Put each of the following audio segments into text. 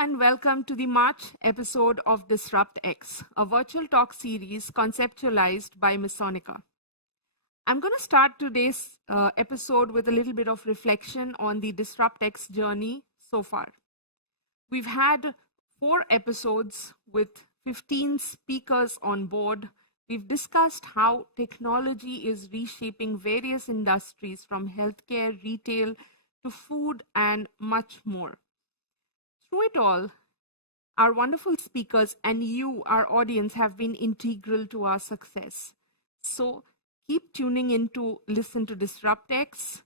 and welcome to the March episode of DisruptX, a virtual talk series conceptualized by Misonika. I'm going to start today's episode with a little bit of reflection on the DisruptX journey so far. We've had 4 episodes with 15 speakers on board. We've discussed how technology is reshaping various industries from healthcare, retail, to food, and much more. Through it all, our wonderful speakers and you, our audience, have been integral to our success. So keep tuning in to listen to DisruptX.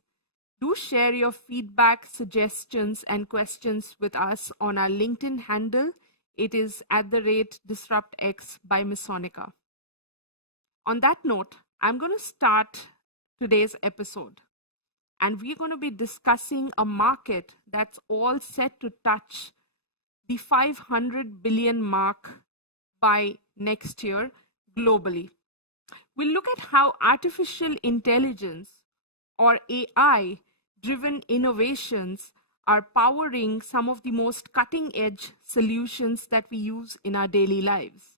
Do share your feedback, suggestions, and questions with us on our LinkedIn handle. It is @DisruptX by Misonika. On that note, I'm going to start today's episode. And we're going to be discussing a market that's all set to touch the 500 billion mark by next year globally. We'll look at how artificial intelligence or AI-driven innovations are powering some of the most cutting-edge solutions that we use in our daily lives.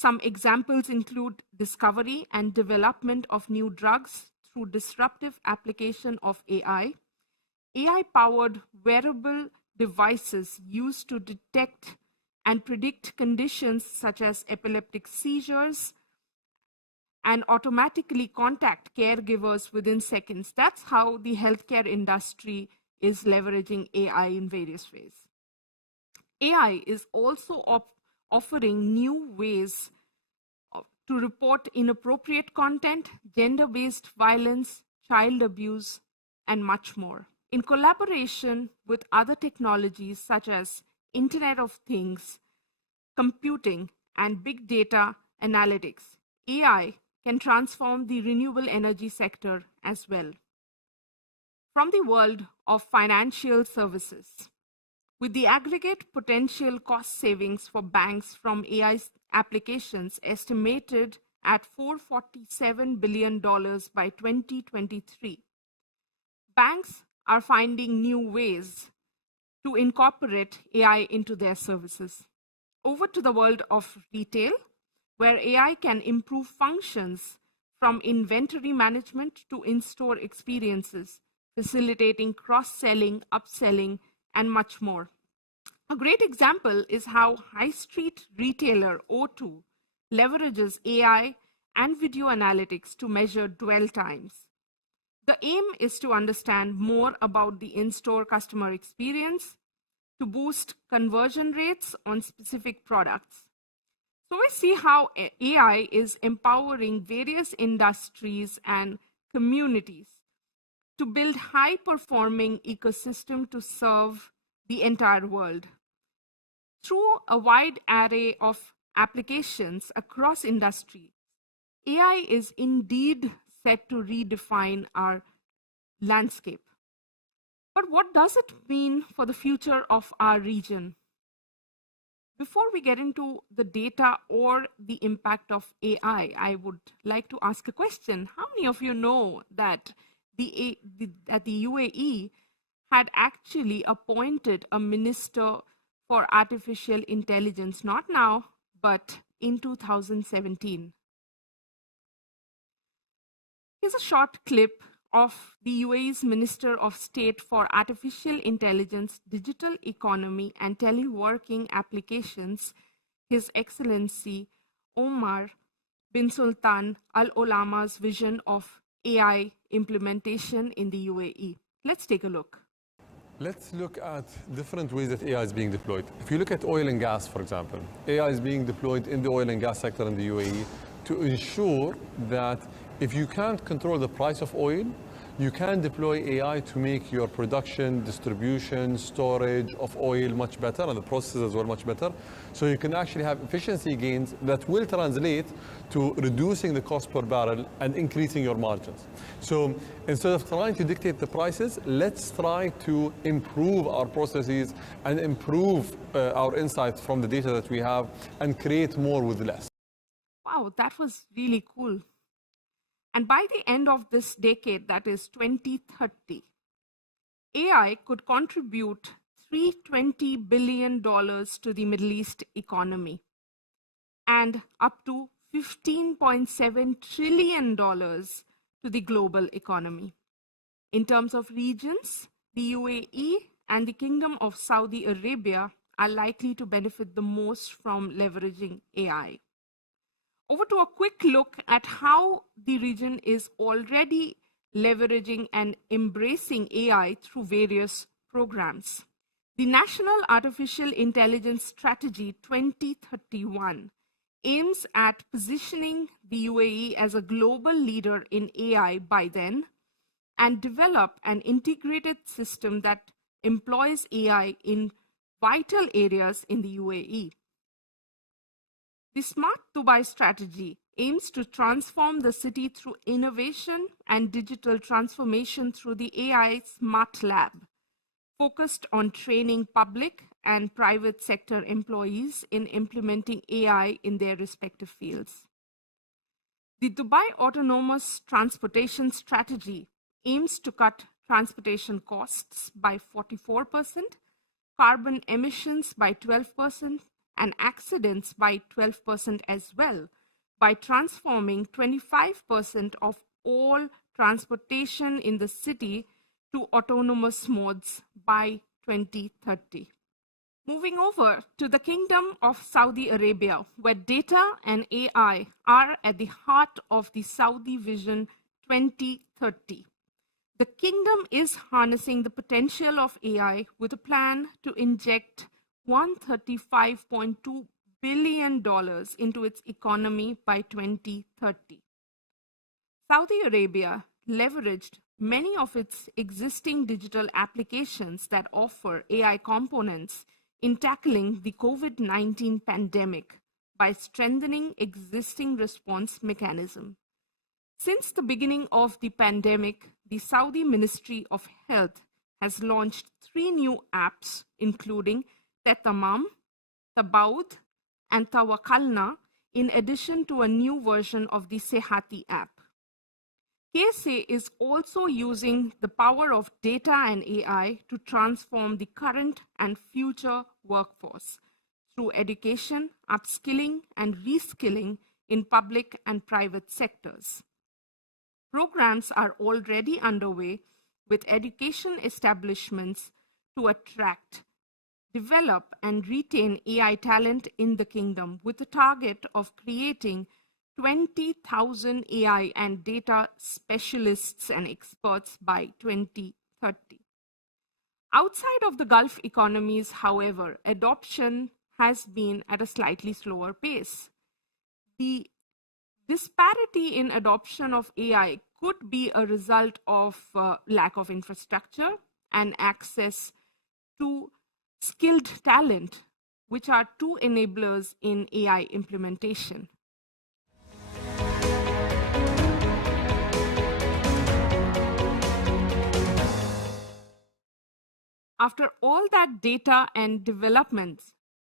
Some examples include discovery and development of new drugs through disruptive application of AI, AI-powered wearable devices used to detect and predict conditions such as epileptic seizures and automatically contact caregivers within seconds. That's how the healthcare industry is leveraging AI in various ways. AI is also offering new ways to report inappropriate content, gender-based violence, child abuse, and much more. In collaboration with other technologies such as Internet of Things, computing, and big data analytics, AI can transform the renewable energy sector as well. From the world of financial services, with the aggregate potential cost savings for banks from AI applications estimated at $447 billion by 2023, banks are finding new ways to incorporate AI into their services. Over to the world of retail, where AI can improve functions from inventory management to in-store experiences, facilitating cross-selling, upselling, and much more. A great example is how high street retailer O2 leverages AI and video analytics to measure dwell times. The aim is to understand more about the in-store customer experience to boost conversion rates on specific products. So we see how AI is empowering various industries and communities to build high-performing ecosystem to serve the entire world. Through a wide array of applications across industries, AI is indeed set to redefine our landscape. But what does it mean for the future of our region? Before we get into the data or the impact of AI, I would like to ask a question. How many of you know that the UAE had actually appointed a minister for artificial intelligence, not now, but in 2017? Here's a short clip of the UAE's Minister of State for Artificial Intelligence, Digital Economy, and Teleworking Applications, His Excellency Omar bin Sultan Al Olama's vision of AI implementation in the UAE. Let's take a look. Let's look at different ways that AI is being deployed. If you look at oil and gas, for example, AI is being deployed in the oil and gas sector in the UAE to ensure that if you can't control the price of oil, you can deploy AI to make your production, distribution, storage of oil much better, and the processes as well much better. So you can actually have efficiency gains that will translate to reducing the cost per barrel and increasing your margins. So instead of trying to dictate the prices, let's try to improve our processes and improve our insights from the data that we have and create more with less. Wow, that was really cool. And by the end of this decade, that is 2030, AI could contribute $320 billion to the Middle East economy and up to $15.7 trillion to the global economy. In terms of regions, the UAE and the Kingdom of Saudi Arabia are likely to benefit the most from leveraging AI. Over to a quick look at how the region is already leveraging and embracing AI through various programs. The National Artificial Intelligence Strategy 2031 aims at positioning the UAE as a global leader in AI by then and develop an integrated system that employs AI in vital areas in the UAE. The Smart Dubai strategy aims to transform the city through innovation and digital transformation through the AI Smart Lab, focused on training public and private sector employees in implementing AI in their respective fields. The Dubai Autonomous Transportation Strategy aims to cut transportation costs by 44%, carbon emissions by 12%, and accidents by 12% as well, by transforming 25% of all transportation in the city to autonomous modes by 2030. Moving over to the Kingdom of Saudi Arabia, where data and AI are at the heart of the Saudi Vision 2030. The kingdom is harnessing the potential of AI with a plan to inject $135.2 billion into its economy by 2030. Saudi Arabia leveraged many of its existing digital applications that offer AI components in tackling the COVID-19 pandemic by strengthening existing response mechanisms. Since the beginning of the pandemic, the Saudi Ministry of Health has launched 3 new apps, including Tetamam, Tabaud, and Tawakkalna, in addition to a new version of the Sehati app. KSA is also using the power of data and AI to transform the current and future workforce through education, upskilling, and reskilling in public and private sectors. Programs are already underway with education establishments to attract, develop, and retain AI talent in the kingdom, with a target of creating 20,000 AI and data specialists and experts by 2030. Outside of the Gulf economies, however, adoption has been at a slightly slower pace. The disparity in adoption of AI could be a result of lack of infrastructure and access to skilled talent, which are 2 enablers in AI implementation. After all that data and development,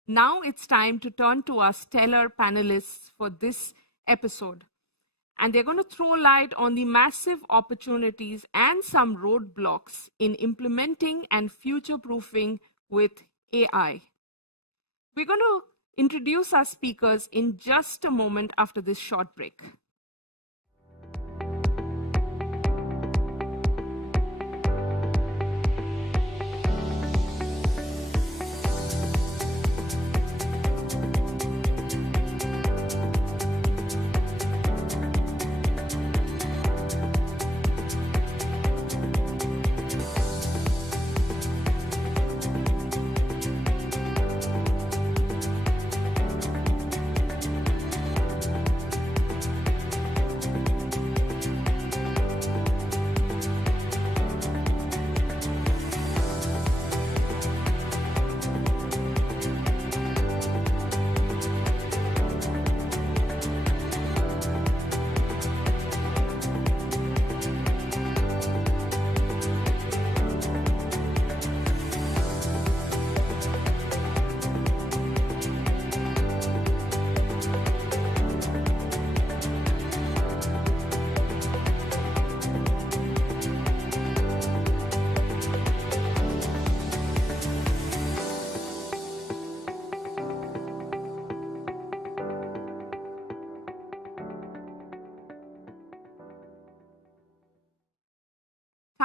now it's time to turn to our stellar panelists for this episode. And they're going to throw light on the massive opportunities and some roadblocks in implementing and future-proofing with AI. We're going to introduce our speakers in just a moment after this short break.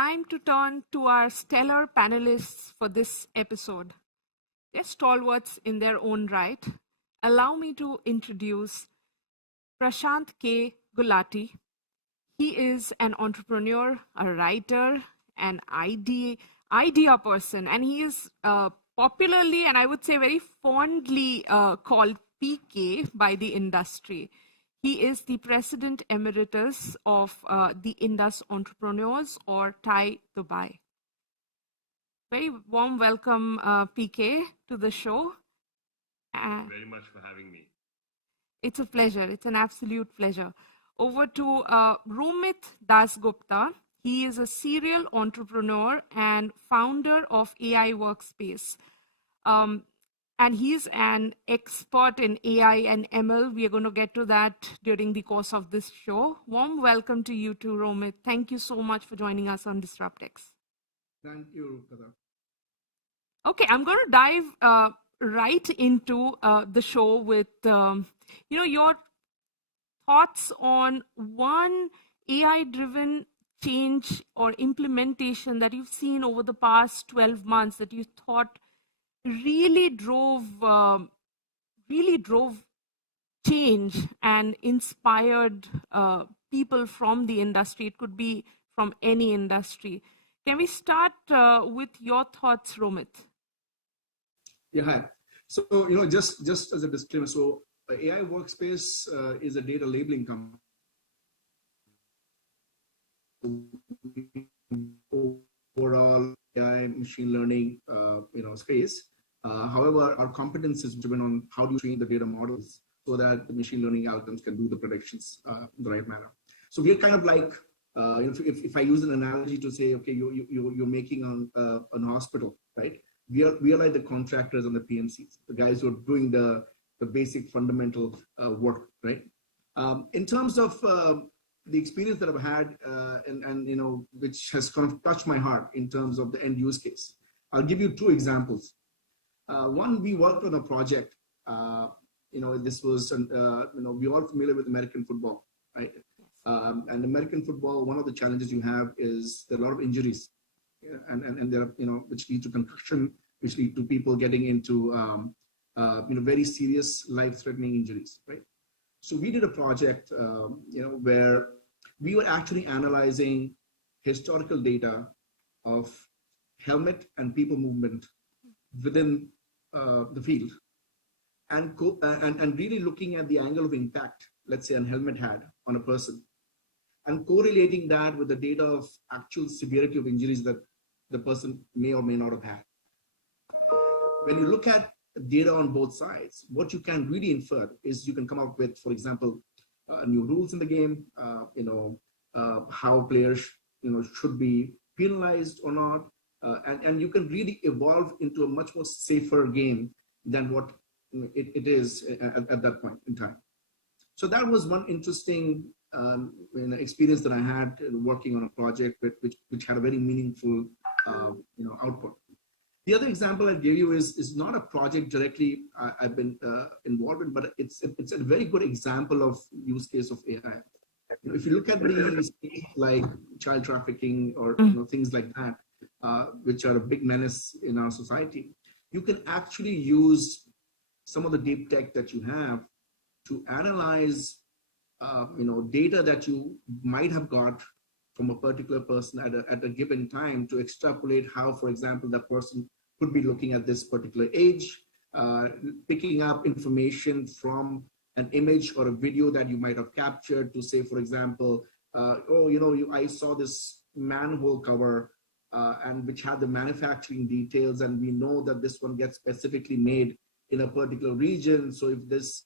time to turn to our stellar panelists for this episode. They're stalwarts in their own right. Allow me to introduce Prashant K. Gulati. He is an entrepreneur, a writer, an idea person, and he is popularly and I would say very fondly called PK by the industry. He is the President Emeritus of the Indus Entrepreneurs, or TAI Dubai. Very warm welcome, PK, to the show. Thank you very much for having me. It's a pleasure. It's an absolute pleasure. Over to Romit Dasgupta. He is a serial entrepreneur and founder of AI Workspace. And he's an expert in AI and ML. We are going to get to that during the course of this show. Warm welcome to you too, Romit. Thank you so much for joining us on DisruptX. Thank you, Kada. Okay, I'm going to dive right into the show with your thoughts on one AI-driven change or implementation that you've seen over the past 12 months that you thought really drove change and inspired people from the industry. It could be from any industry. Can we start with your thoughts, Romit? Yeah, hi. So, just as a disclaimer, so AI Workspace is a data labeling company. Overall AI machine learning, space. However, our competence is driven on how do you train the data models so that the machine learning algorithms can do the predictions in the right manner. So we're kind of like, if I use an analogy to say, okay, you're making an hospital, right? We are like the contractors and the PMCs, the guys who are doing the basic fundamental work, right? In terms of the experience that I've had, and which has kind of touched my heart in terms of the end use case, I'll give you two examples. One, we worked on a project. This was, we're all familiar with American football, right? And American football, one of the challenges you have is there are a lot of injuries, and there are, which lead to concussion, which lead to people getting into, very serious life-threatening injuries, right? So we did a project, where we were actually analyzing historical data of helmet and people movement within the field, and really looking at the angle of impact, let's say, a helmet had on a person, and correlating that with the data of actual severity of injuries that the person may or may not have had. When you look at data on both sides, what you can really infer is you can come up with, for example, new rules in the game, how players, should be penalized or not, and you can really evolve into a much more safer game than what it is at that point in time. So that was one interesting experience that I had working on a project which had a very meaningful output. The other example I give you is not a project directly I've been involved in, but it's a very good example of use case of AI. If you look at the space like child trafficking or things like that, which are a big menace in our society, you can actually use some of the deep tech that you have to analyze data that you might have got from a particular person at a given time to extrapolate how, for example, that person could be looking at this particular age, picking up information from an image or a video that you might have captured to say, for example, I saw this manhole cover and which had the manufacturing details, and we know that this one gets specifically made in a particular region. So if this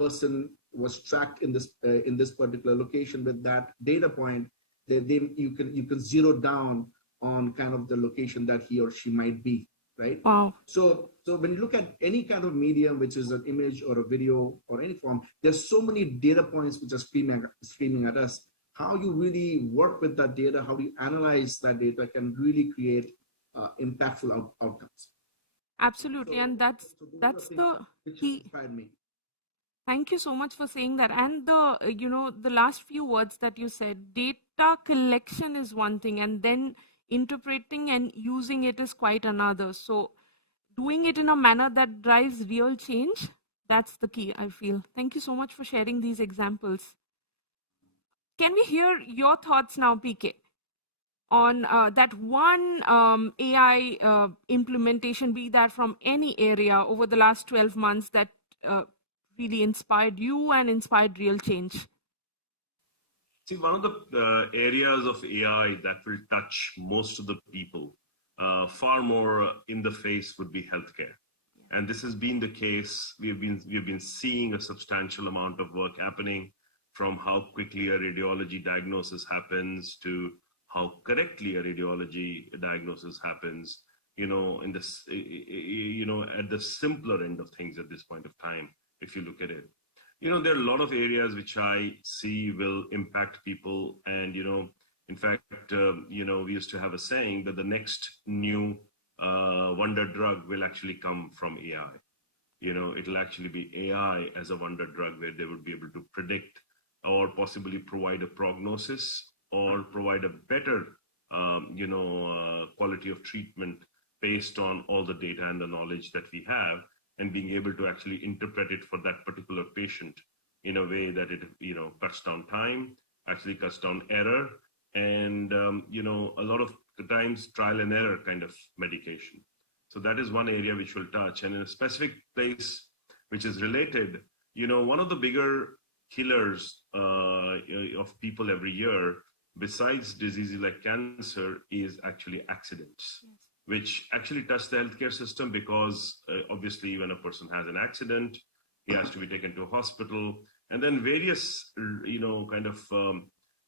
person was tracked in this particular location with that data point, then you can zero down on kind of the location that he or she might be, right? Wow. So when you look at any kind of medium, which is an image or a video or any form, there's so many data points which are screaming at us. How you really work with that data, how do you analyze that data can really create impactful outcomes. Absolutely, and that's the key. Inspired me. Thank you so much for saying that. And the last few words that you said, data collection is one thing, and then interpreting and using it is quite another. So doing it in a manner that drives real change, that's the key, I feel. Thank you so much for sharing these examples. Can we hear your thoughts now, PK, on that one AI implementation, be that from any area over the last 12 months that really inspired you and inspired real change? See, one of the areas of AI that will touch most of the people far more in the face would be healthcare. And this has been the case. We've been seeing a substantial amount of work happening, from how quickly a radiology diagnosis happens to how correctly a radiology diagnosis happens, in this, at the simpler end of things at this point of time, if you look at it. There are a lot of areas which I see will impact people. And, in fact, we used to have a saying that the next new wonder drug will actually come from AI. It'll actually be AI as a wonder drug, where they would be able to predict or possibly provide a prognosis or provide a better, quality of treatment based on all the data and the knowledge that we have, and being able to actually interpret it for that particular patient in a way that it, cuts down time, actually cuts down error, and, a lot of the times trial and error kind of medication. So that is one area which will touch. And in a specific place which is related, one of the bigger killers of people every year, besides diseases like cancer, is actually accidents. Yes. Which actually touch the healthcare system, because obviously when a person has an accident, he has to be taken to a hospital, and then various,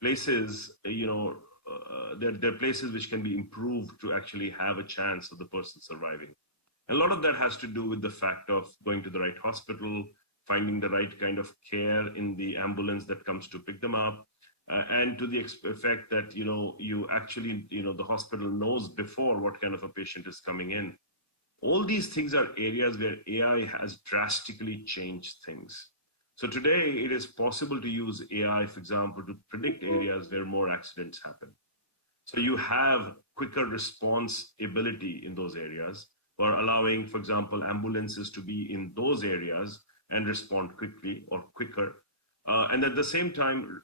places, there are places which can be improved to actually have a chance of the person surviving. A lot of that has to do with the fact of going to the right hospital, finding the right kind of care in the ambulance that comes to pick them up, and to the effect that, you actually, the hospital knows before what kind of a patient is coming in. All these things are areas where AI has drastically changed things. So today it is possible to use AI, for example, to predict areas where more accidents happen. So you have quicker response ability in those areas, or allowing, for example, ambulances to be in those areas and respond quickly or quicker. And at the same time,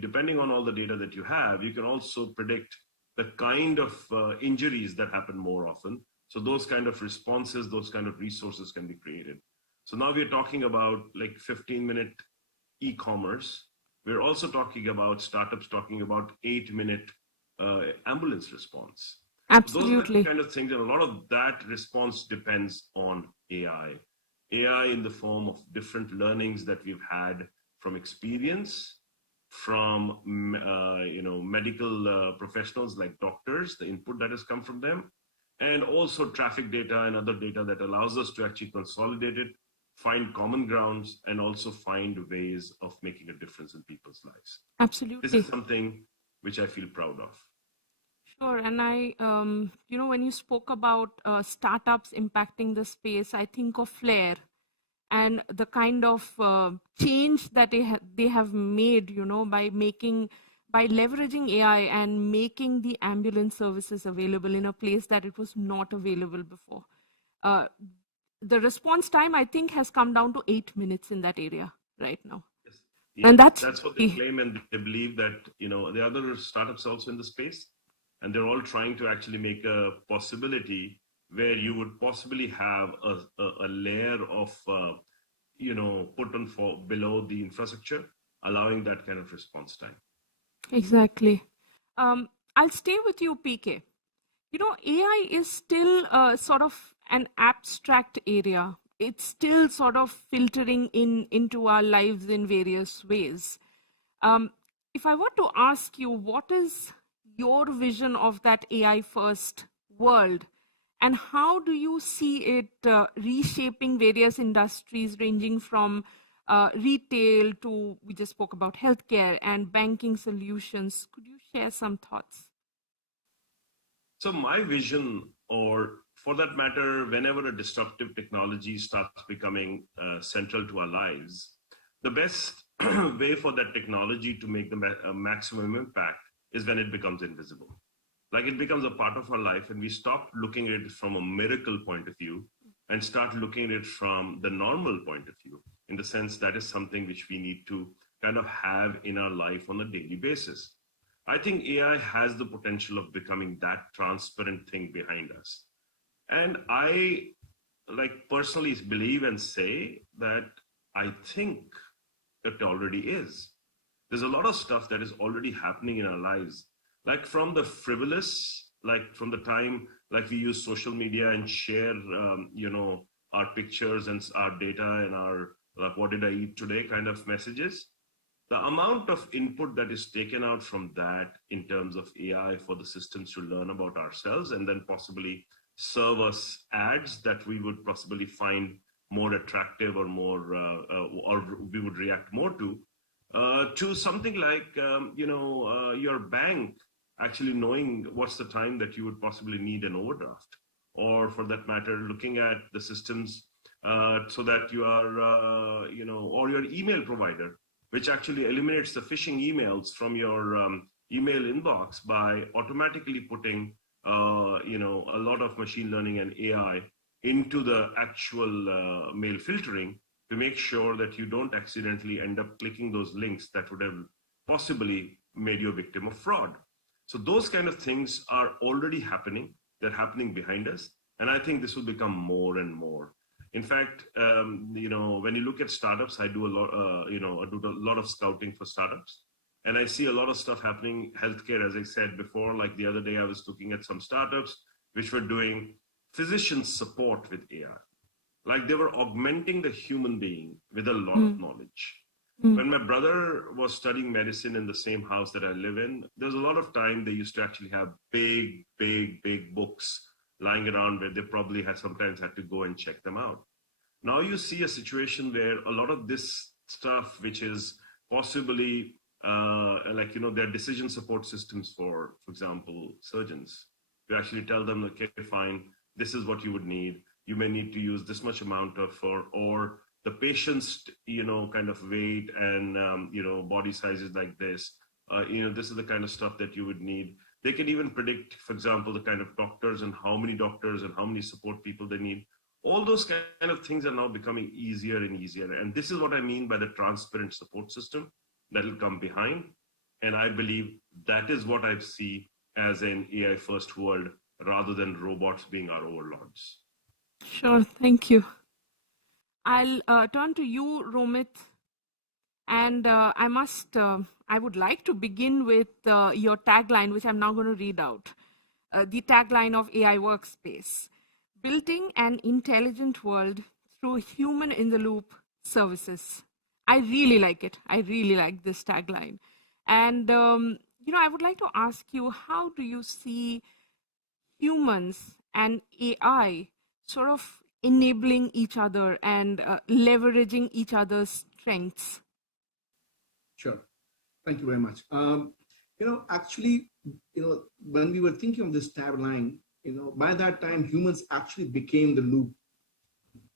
depending on all the data that you have, you can also predict the kind of injuries that happen more often. So those kind of responses, those kind of resources can be created. So now we're talking about like 15-minute e-commerce. We're also talking about startups talking about 8-minute ambulance response. Absolutely. Those are the kind of things, and a lot of that response depends on AI. AI in the form of different learnings that we've had from experience, from medical professionals like doctors, the input that has come from them, and also traffic data and other data that allows us to actually consolidate it, find common grounds, and also find ways of making a difference in people's lives. Absolutely. This is something which I feel proud of. Sure. And I, when you spoke about startups impacting the space, I think of Flair and the kind of change that they have made, by leveraging AI and making the ambulance services available in a place that it was not available before. The response time, I think, has come down to 8 minutes in that area right now. Yes. Yeah, and that's what they claim, and they believe that, there are other startups also in the space, and they're all trying to actually make a possibility where you would possibly have a layer of, put on for below the infrastructure, allowing that kind of response time. Exactly. I'll stay with you, PK. AI is still sort of an abstract area. It's still sort of filtering into our lives in various ways. If I were to ask you, what is your vision of that AI first world, and how do you see it reshaping various industries ranging from retail to, we just spoke about healthcare and banking solutions? Could you share some thoughts? So my vision for that matter, whenever a disruptive technology starts becoming central to our lives, the best way for that technology to make the maximum impact is when it becomes invisible. Like it becomes a part of our life and we stop looking at it from a miracle point of view and start looking at it from the normal point of view, in the sense that is something which we need to kind of have in our life on a daily basis. I think AI has the potential of becoming that transparent thing behind us. And I personally believe and say that I think it already is. There's a lot of stuff that is already happening in our lives, like from the frivolous, like from the time like we use social media and share, our pictures and our data and our like what did I eat today kind of messages. The amount of input that is taken out from that in terms of AI for the systems to learn about ourselves and then possibly serve us ads that we would possibly find more attractive or more, or we would react more to something like, your bank actually knowing what's the time that you would possibly need an overdraft, or for that matter, looking at the systems so that you are, or your email provider, which actually eliminates the phishing emails from your email inbox by automatically putting, a lot of machine learning and AI into the actual mail filtering to make sure that you don't accidentally end up clicking those links that would have possibly made you a victim of fraud. So those kind of things are already happening. They're happening behind us. And I think this will become more and more. In fact, when you look at startups, I do a lot, I do a lot of scouting for startups. And I see a lot of stuff happening healthcare, as I said before. Like the other day, I was looking at some startups which were doing physician support with AI. Like they were augmenting the human being with a lot of knowledge. When my brother was studying medicine in the same house that I live in, there's a lot of time they used to actually have big books lying around where they probably sometimes had to go and check them out. Now you see a situation where a lot of this stuff, which is possibly their decision support systems for example, surgeons, you actually tell them, okay, fine, this is what you would need. You may need to use this much amount of, or the patient's, kind of weight and, body sizes like this. This is the kind of stuff that you would need. They can even predict, for example, the kind of doctors and how many doctors and how many support people they need. All those kind of things are now becoming easier and easier. And this is what I mean by the transparent support system that will come behind. And I believe that is what I see as an AI first world rather than robots being our overlords. Sure, thank you. I'll turn to you, Romit. And I would like to begin with your tagline, which I'm now going to read out. The tagline of AI Workspace: building an intelligent world through human in the loop services. I really like it. I really like this tagline. And, I would like to ask you, how do you see humans and AI sort of enabling each other and leveraging each other's strengths? Sure. Thank you very much. Actually, when we were thinking of this tagline, by that time, humans actually became the loop.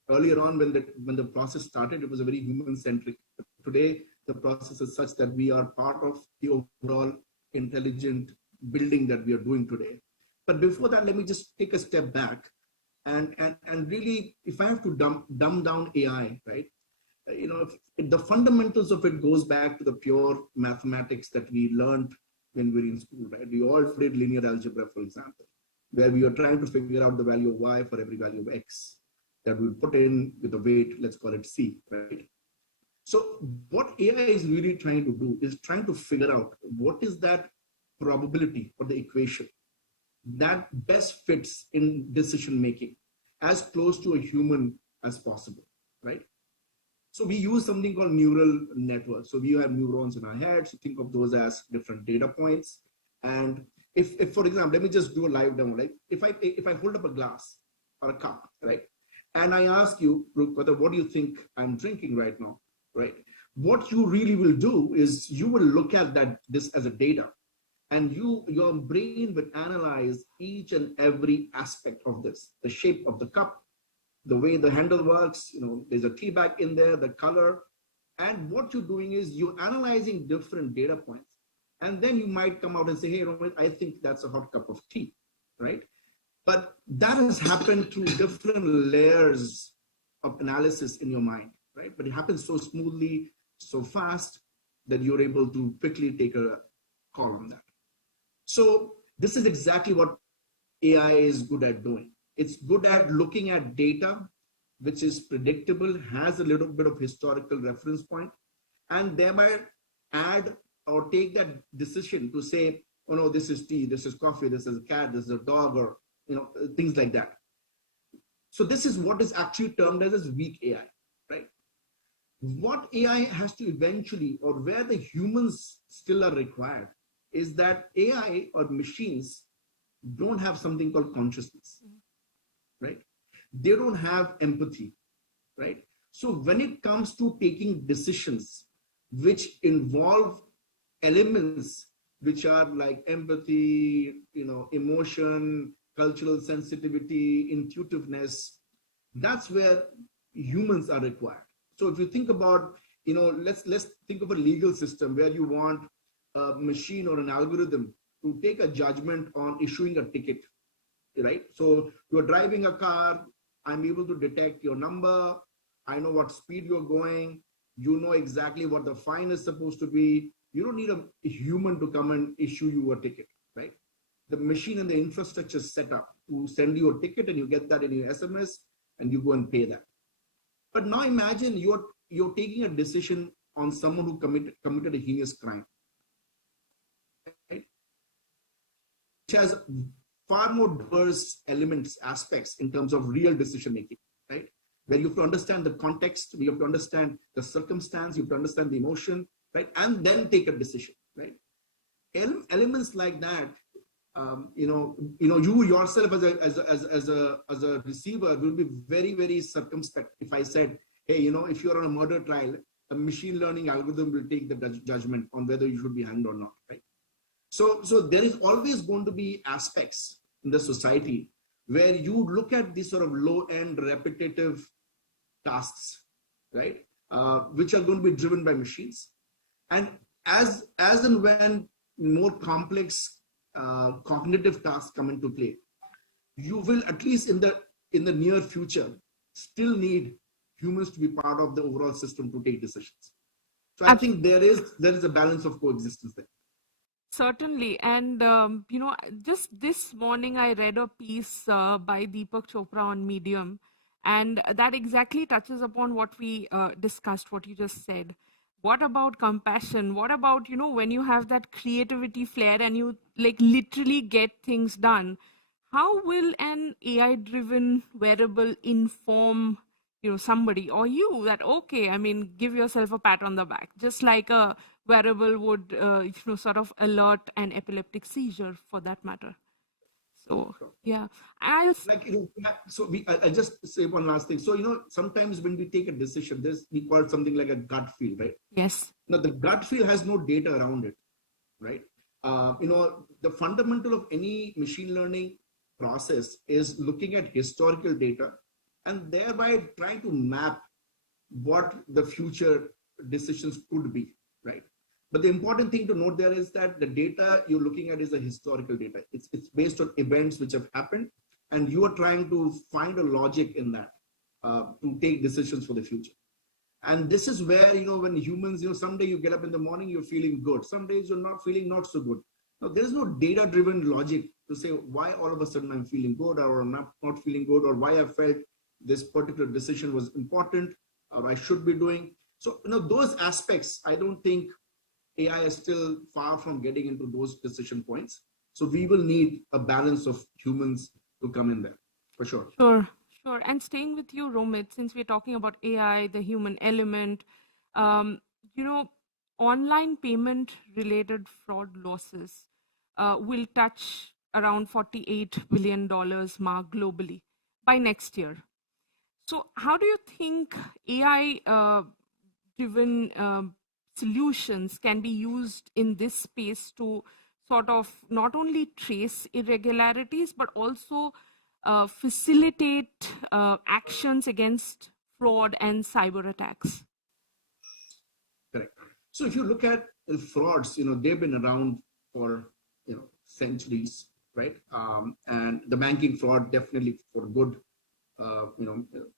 Earlier on, when the process started, it was a very human-centric. Today, the process is such that we are part of the overall intelligent building that we are doing today. But before that, let me just take a step back and really, if I have to dumb down AI, right? The fundamentals of it goes back to the pure mathematics that we learned when we were in school, right? We all did linear algebra, for example, where we were trying to figure out the value of y for every value of x that we put in with a weight, let's call it c, right? So what AI is really trying to do is trying to figure out what is that probability or the equation that best fits in decision making as close to a human as possible, right? So we use something called neural networks. So we have neurons in our heads. So think of those as different data points. And if for example, let me just do a live demo. Like if I hold up a glass or a cup, right, and I ask you, what do you think I'm drinking right now, right? What you really will do is you will look at this as a data, And your brain will analyze each and every aspect of this, the shape of the cup, the way the handle works, there's a tea bag in there, the color. And what you're doing is you're analyzing different data points. And then you might come out and say, hey, Rohit, I think that's a hot cup of tea, right? But that has happened through different layers of analysis in your mind, right? But it happens so smoothly, so fast that you're able to quickly take a call on that. So this is exactly what AI is good at doing. It's good at looking at data, which is predictable, has a little bit of historical reference point, and thereby add or take that decision to say, oh no, this is tea, this is coffee, this is a cat, this is a dog, or things like that. So this is what is actually termed as weak AI, right? What AI has to eventually, or where the humans still are required, is that AI or machines don't have something called consciousness, right? They don't have empathy, right? So when it comes to taking decisions which involve elements which are like empathy, emotion, cultural sensitivity, intuitiveness, that's where humans are required. So if you think about, let's think of a legal system where you want a machine or an algorithm to take a judgment on issuing a ticket, right? So you're driving a car, I'm able to detect your number, I know what speed you're going, you know exactly what the fine is supposed to be. You don't need a human to come and issue you a ticket, right? The machine and the infrastructure is set up to send you a ticket, and you get that in your SMS and you go and pay that. But now imagine you're taking a decision on someone who committed a heinous crime, right? Which has far more diverse elements, aspects in terms of real decision making, right? Where you have to understand the context, you have to understand the circumstance, you have to understand the emotion, right? And then take a decision, right? Elements like that, you yourself as a receiver will be very, very circumspect. If I said, hey, if you're on a murder trial, a machine learning algorithm will take the judgment on whether you should be hanged or not, right? So there is always going to be aspects in the society where you look at these sort of low-end repetitive tasks, right? Which are going to be driven by machines. And as and when more complex cognitive tasks come into play, you will, at least in the near future, still need humans to be part of the overall system to take decisions. So I think there is a balance of coexistence there. Certainly. And, just this morning I read a piece by Deepak Chopra on Medium, and that exactly touches upon what we discussed, what you just said. What about compassion? What about, when you have that creativity flair and you literally get things done? How will an AI driven wearable inform somebody or you that, okay, I mean, give yourself a pat on the back, just like a wearable would sort of alert an epileptic seizure for that matter? So yeah, I'll I'll just say one last thing. So sometimes when we take a decision, we call it something like a gut feel, right? Yes. Now the gut feel has no data around it, right? The fundamental of any machine learning process is looking at historical data and thereby trying to map what the future decisions could be, right? But the important thing to note there is that the data you're looking at is a historical data. It's based on events which have happened, and you are trying to find a logic in that to take decisions for the future. And this is where, when humans, someday you get up in the morning, you're feeling good. Some days you're not feeling not so good. Now, there's no data-driven logic to say why all of a sudden I'm feeling good or I'm not feeling good, or why I felt this particular decision was important or I should be doing. So, those aspects, I don't think AI is still far from getting into those decision points. So we will need a balance of humans to come in there, for sure. Sure. And staying with you, Romit, since we're talking about AI, the human element, online payment related fraud losses will touch around $48 billion mark globally by next year. So how do you think AI driven solutions can be used in this space to sort of not only trace irregularities, but also facilitate actions against fraud and cyber attacks? Correct. So if you look at frauds, they've been around for, centuries, right? And the banking fraud definitely for a good,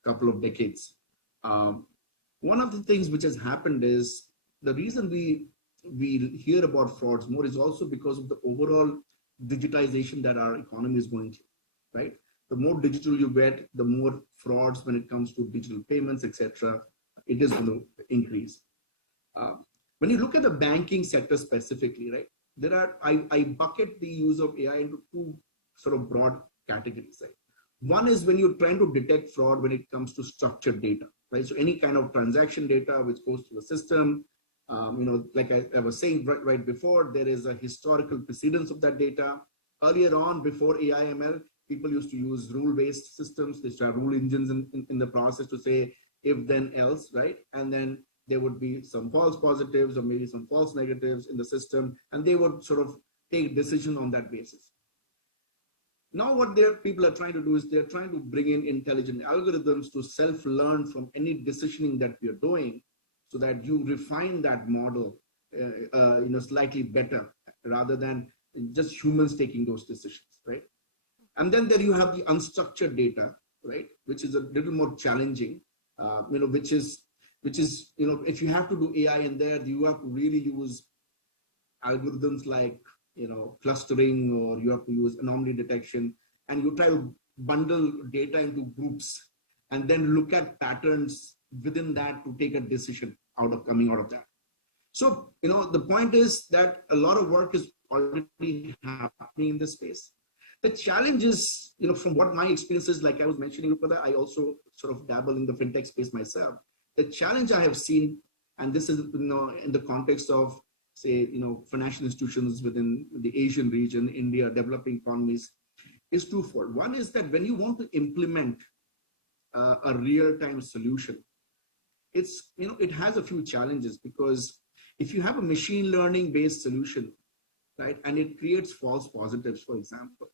couple of decades. One of the things which has happened is the reason we hear about frauds more is also because of the overall digitization that our economy is going through, right? The more digital you get, the more frauds when it comes to digital payments, etc. It is going to increase. When you look at the banking sector specifically, right, I bucket the use of AI into two sort of broad categories, right? One is when you're trying to detect fraud when it comes to structured data, right? So any kind of transaction data which goes to the system, like I was saying right before, there is a historical precedence of that data. Earlier on, before AI ML, people used to use rule-based systems. They used to have rule engines in the process to say if then else, right? And then there would be some false positives or maybe some false negatives in the system, and they would sort of take decision on that basis. Now what people are trying to do is they're trying to bring in intelligent algorithms to self-learn from any decisioning that we are doing so that you refine that model slightly better rather than just humans taking those decisions, right? And then there you have the unstructured data, right, which is a little more challenging, which is, if you have to do AI in there, you have to really use algorithms like, clustering, or you have to use anomaly detection, and you try to bundle data into groups and then look at patterns within that to take a decision coming out of that. So, the point is that a lot of work is already happening in this space. The challenge is, from what my experience is, like I was mentioning, I also sort of dabble in the fintech space myself. The challenge I have seen, and this is in the context of, say, financial institutions within the Asian region, India, developing economies, is twofold. One is that when you want to implement a real-time solution, it has a few challenges, because if you have a machine learning based solution, right, and it creates false positives, for example,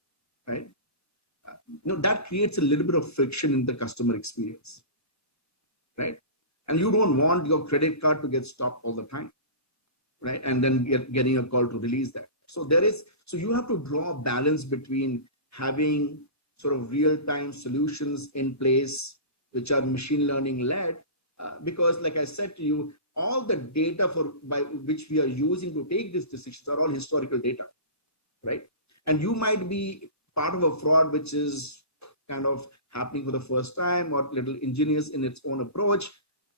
right, that creates a little bit of friction in the customer experience, right? And you don't want your credit card to get stopped all the time, right? And then getting a call to release that. So you have to draw a balance between having sort of real-time solutions in place, which are machine learning led, because like I said to you, all the data by which we are using to take these decisions are all historical data, right? And you might be part of a fraud which is kind of happening for the first time or little ingenious in its own approach,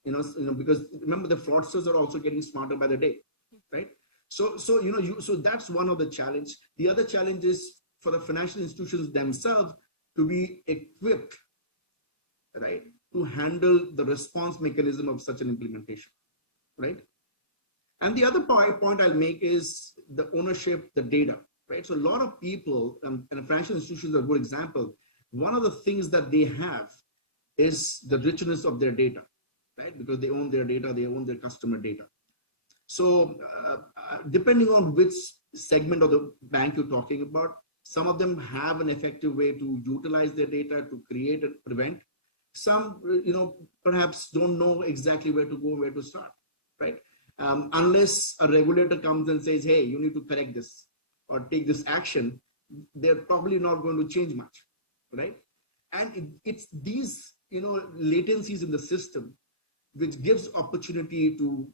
because remember, the fraudsters are also getting smarter by the day, right? So that's one of the challenge. The other challenge is for the financial institutions themselves to be equipped, right, to handle the response mechanism of such an implementation, right? And the other point I'll make is the ownership, the data, right? So a lot of people, and financial institutions are a good example, one of the things that they have is the richness of their data, right? Because they own their data, they own their customer data. So depending on which segment of the bank you're talking about, some of them have an effective way to utilize their data to create and prevent. Some, perhaps don't know exactly where to go, where to start, right? Unless a regulator comes and says, hey, you need to correct this or take this action, they're probably not going to change much, right? And it's these, latencies in the system which gives opportunity to,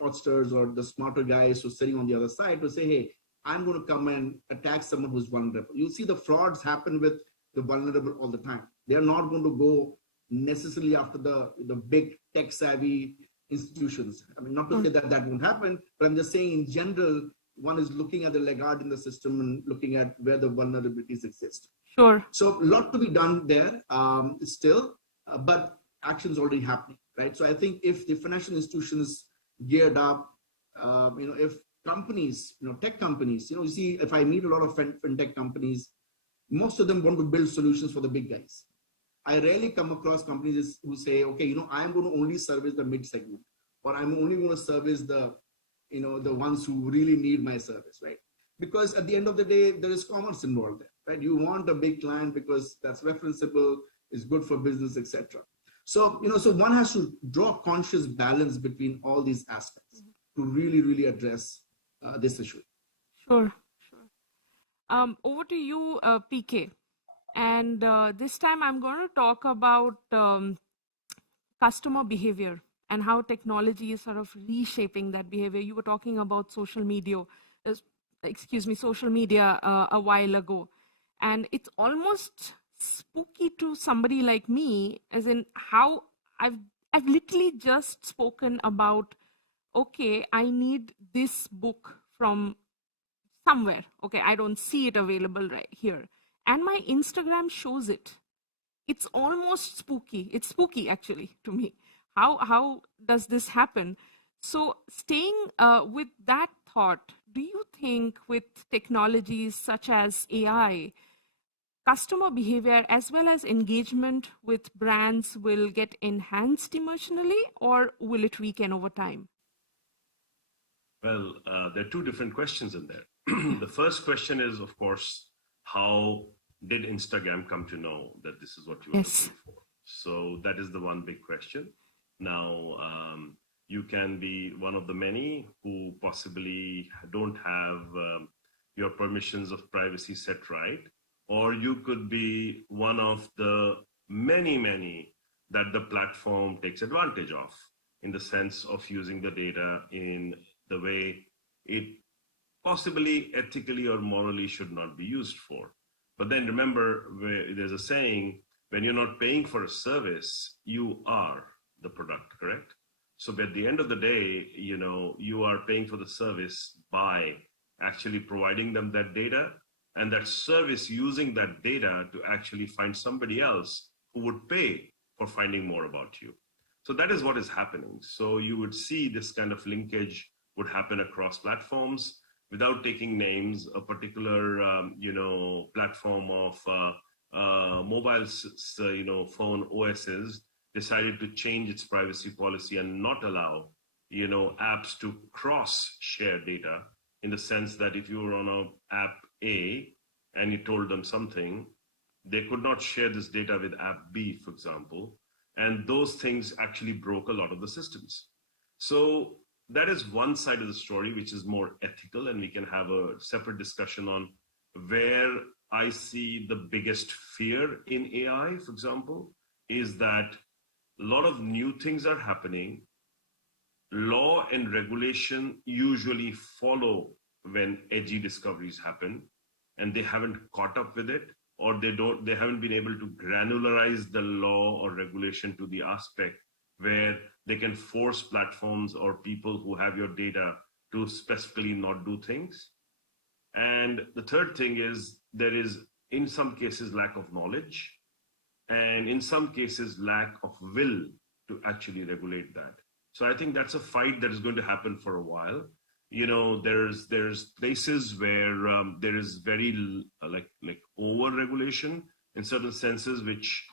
fraudsters or the smarter guys who are sitting on the other side to say, hey, I'm going to come and attack someone who's vulnerable. You'll see the frauds happen with the vulnerable all the time. They're not going to go necessarily after the big tech savvy institutions. I mean, not to say that won't happen, but I'm just saying in general, one is looking at the laggard in the system and looking at where the vulnerabilities exist. Sure. So a lot to be done there still, but action's already happening, right? So I think if the financial institutions geared up, if companies, tech companies, you see, if I meet a lot of fintech companies, most of them want to build solutions for the big guys. I rarely come across companies who say, okay, I'm going to only service the mid segment, or I'm only going to service the, the ones who really need my service, right? because at the end of the day, there is commerce involved there, right? You want a big client because that's referenceable, is good for business, etc. So, so one has to draw a conscious balance between all these aspects to really, really address this issue. Sure, sure. Over to you, PK. And this time I'm going to talk about customer behavior and how technology is sort of reshaping that behavior. You were talking about social media, social media a while ago, and it's almost spooky to somebody like me, as in how I've literally just spoken about, okay, I need this book from somewhere. Okay, I don't see it available right here, and my Instagram shows it. It's almost spooky. It's spooky actually to me. How does this happen? So staying with that thought, do you think with technologies such as AI, customer behavior as well as engagement with brands will get enhanced emotionally, or will it weaken over time? Well, there are two different questions in there. The first question is, of course, how did Instagram come to know that this is what you were looking for? So that is the one big question. Now, you can be one of the many who possibly don't have your permissions of privacy set right, or you could be one of the many that the platform takes advantage of, in the sense of using the data in the way it possibly ethically or morally should not be used for. But then remember, there's a saying, when you're not paying for a service, you are the product, correct? So at the end of the day, you are paying for the service by actually providing them that data, and that service using that data to actually find somebody else who would pay for finding more about you. So that is what is happening. So you would see this kind of linkage would happen across platforms. Without taking names, a particular platform of mobile phone OSs decided to change its privacy policy and not allow apps to cross share data, in the sense that if you were on an app A and you told them something, they could not share this data with app B, for example, and those things actually broke a lot of the systems. So that is one side of the story, which is more ethical, and we can have a separate discussion on where I see the biggest fear in AI, for example, is that a lot of new things are happening. Law and regulation usually follow when edgy discoveries happen, and they haven't caught up with it, or they haven't been able to granularize the law or regulation to the aspect where they can force platforms or people who have your data to specifically not do things. And the third thing is, there is, in some cases, lack of knowledge, and in some cases, lack of will to actually regulate that. So I think that's a fight that is going to happen for a while. There's places where there is very like over regulation in certain senses, which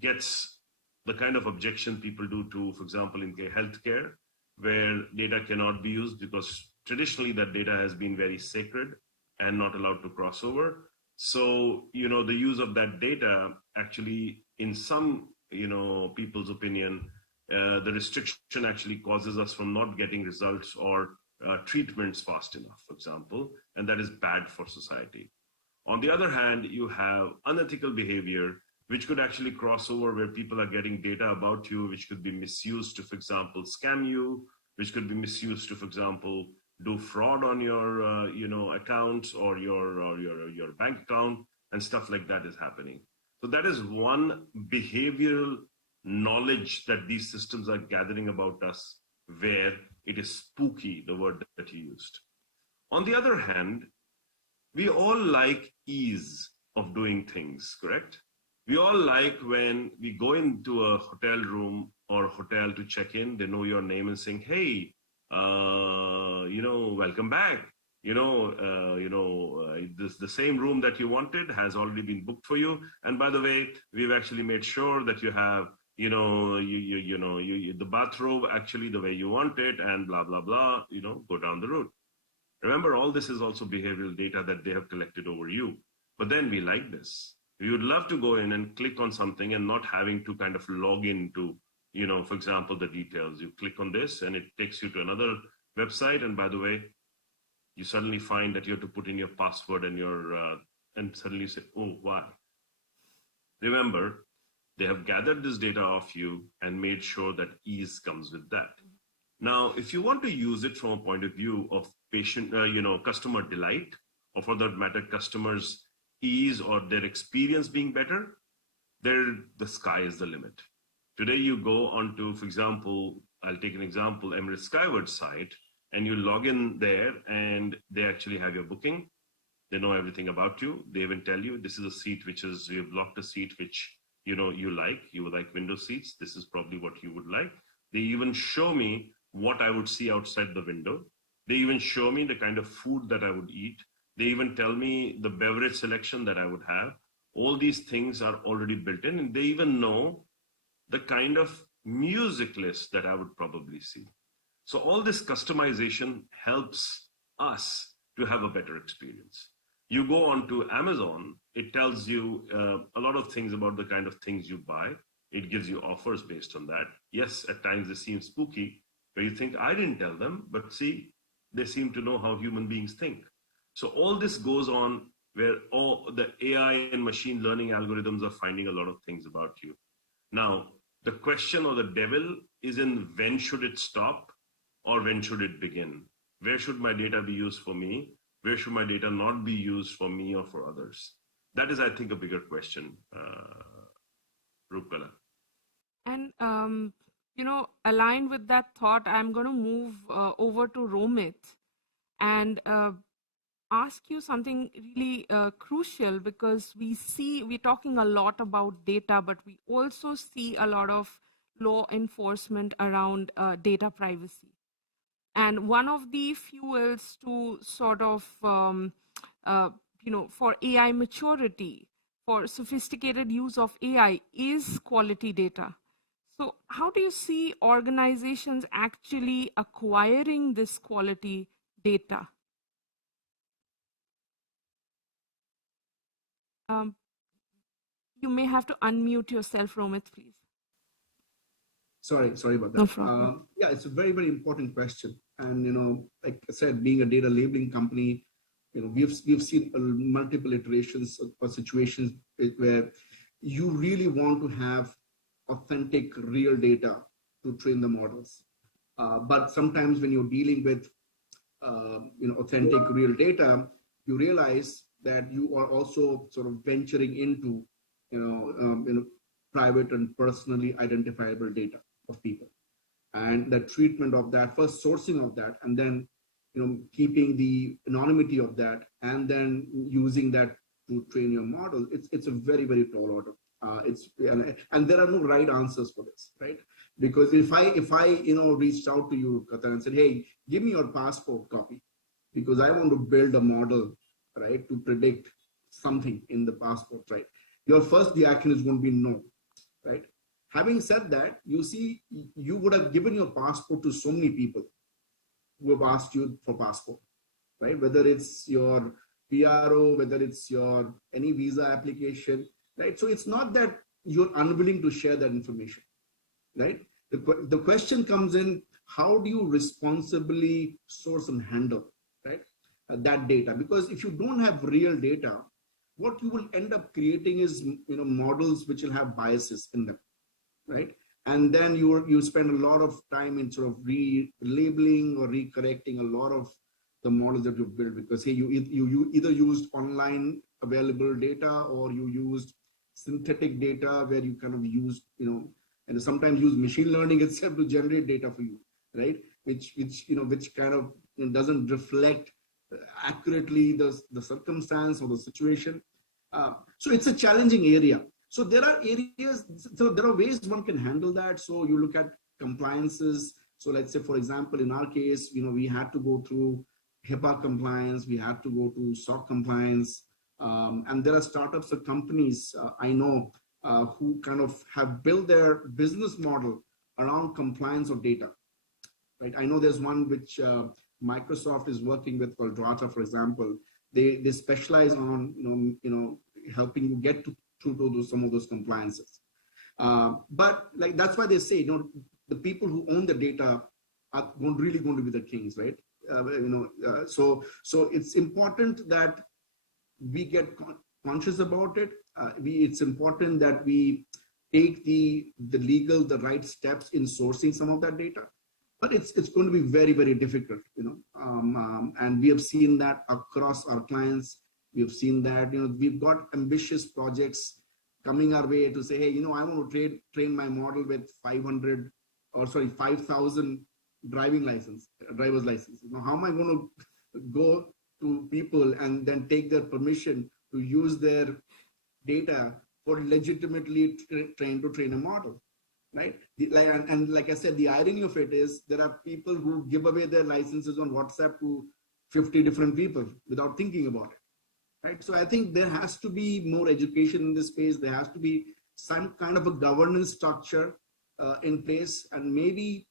gets the kind of objection people do to, for example, in healthcare, where data cannot be used because traditionally that data has been very sacred and not allowed to cross over. So, the use of that data actually, in some, people's opinion, the restriction actually causes us from not getting results or treatments fast enough, for example, and that is bad for society. On the other hand, you have unethical behavior, which could actually cross over, where people are getting data about you, which could be misused to, for example, scam you, which could be misused to, for example, do fraud on your accounts or your bank account, and stuff like that is happening. So that is one behavioral knowledge that these systems are gathering about us, where it is spooky, the word that you used. On the other hand, we all like ease of doing things, correct? We all like when we go into a hotel room or hotel to check in, they know your name and saying, hey, welcome back. The same room that you wanted has already been booked for you. And by the way, we've actually made sure that you have, the bathrobe actually the way you want it, and blah, blah, blah, go down the road. Remember, all this is also behavioral data that they have collected over you. But then we like this. We would love to go in and click on something and not having to kind of log into, for example, the details. You click on this and it takes you to another website. And by the way, you suddenly find that you have to put in your password and and suddenly you say, oh, why? Remember, they have gathered this data off you and made sure that ease comes with that. Now, if you want to use it from a point of view of customer delight, or for that matter, customers' ease or their experience being better, the sky is the limit. Today, you go onto, for example, I'll take an example, Emirates Skyward site, and you log in there and they actually have your booking. They know everything about you. They even tell you, this is a seat you've locked a seat which, you would like window seats. This is probably what you would like. They even show me what I would see outside the window. They even show me the kind of food that I would eat. They even tell me the beverage selection that I would have. All these things are already built in, and they even know the kind of music list that I would probably see. So all this customization helps us to have a better experience. You go on to Amazon, it tells you a lot of things about the kind of things you buy. It gives you offers based on that. Yes, at times they seem spooky, but you think, I didn't tell them, but see, they seem to know how human beings think. So all this goes on where all the AI and machine learning algorithms are finding a lot of things about you. Now, the question or the devil is in when should it stop or when should it begin? Where should my data be used for me? Where should my data not be used for me or for others? That is, I think, a bigger question, Rupala. And, aligned with that thought, I'm going to move over to Romit and ask you something really crucial, because we're talking a lot about data, but we also see a lot of law enforcement around data privacy. And one of the fuels to sort of, for AI maturity, for sophisticated use of AI is quality data. So how do you see organizations actually acquiring this quality data? You may have to unmute yourself, Romit, please. Sorry about that. No problem. Yeah, it's a very, very important question. And, like I said, being a data labeling company, we've seen multiple iterations or situations where you really want to have authentic, real data to train the models. But sometimes when you're dealing with, authentic, real data, you realize that you are also sort of venturing into, private and personally identifiable data of people. And the treatment of that, first sourcing of that, and then, keeping the anonymity of that, and then using that to train your model, it's a very, very tall order. And there are no right answers for this, right? Because if I reached out to you, Qatar, and said, hey, give me your passport copy, because I want to build a model, right, to predict something in the passport, right? Your first reaction is going to be no, right? Having said that, you see, you would have given your passport to so many people who have asked you for passport, right? Whether it's your PRO, whether it's your any visa application, right? So it's not that you're unwilling to share that information, right? The question comes in, how do you responsibly source and handle, right, that data? Because if you don't have real data, what you will end up creating is, models which will have biases in them, right? And then you spend a lot of time in sort of relabeling or recorrecting a lot of the models that you've built, because hey, you either used online available data, or you used synthetic data where you kind of used, and sometimes use machine learning itself to generate data for you, right? Which kind of doesn't reflect accurately the circumstance or the situation. So it's a challenging area. So there are areas, so there are ways one can handle that. So you look at compliances. So let's say, for example, in our case, we had to go through HIPAA compliance, we had to go to SOC compliance. And there are startups or companies I know who kind of have built their business model around compliance of data, right? I know there's one which Microsoft is working with Quadrata, for example. They specialize on helping you get through some of those compliances. But like that's why they say the people who own the data are really going to be the kings, right? So it's important that we get conscious about it. It's important that we take the right steps in sourcing some of that data, but it's going to be very, very difficult, and we have seen that across our clients. We have seen that we've got ambitious projects coming our way to say, hey, I want to train my model with 5,000 driver's license. How am I going to go to people and then take their permission to use their data for legitimately trying to train a model, right? And like I said, the irony of it is there are people who give away their licenses on WhatsApp to 50 different people without thinking about it, right? So I think there has to be more education in this space. There has to be some kind of a governance structure in place, and maybe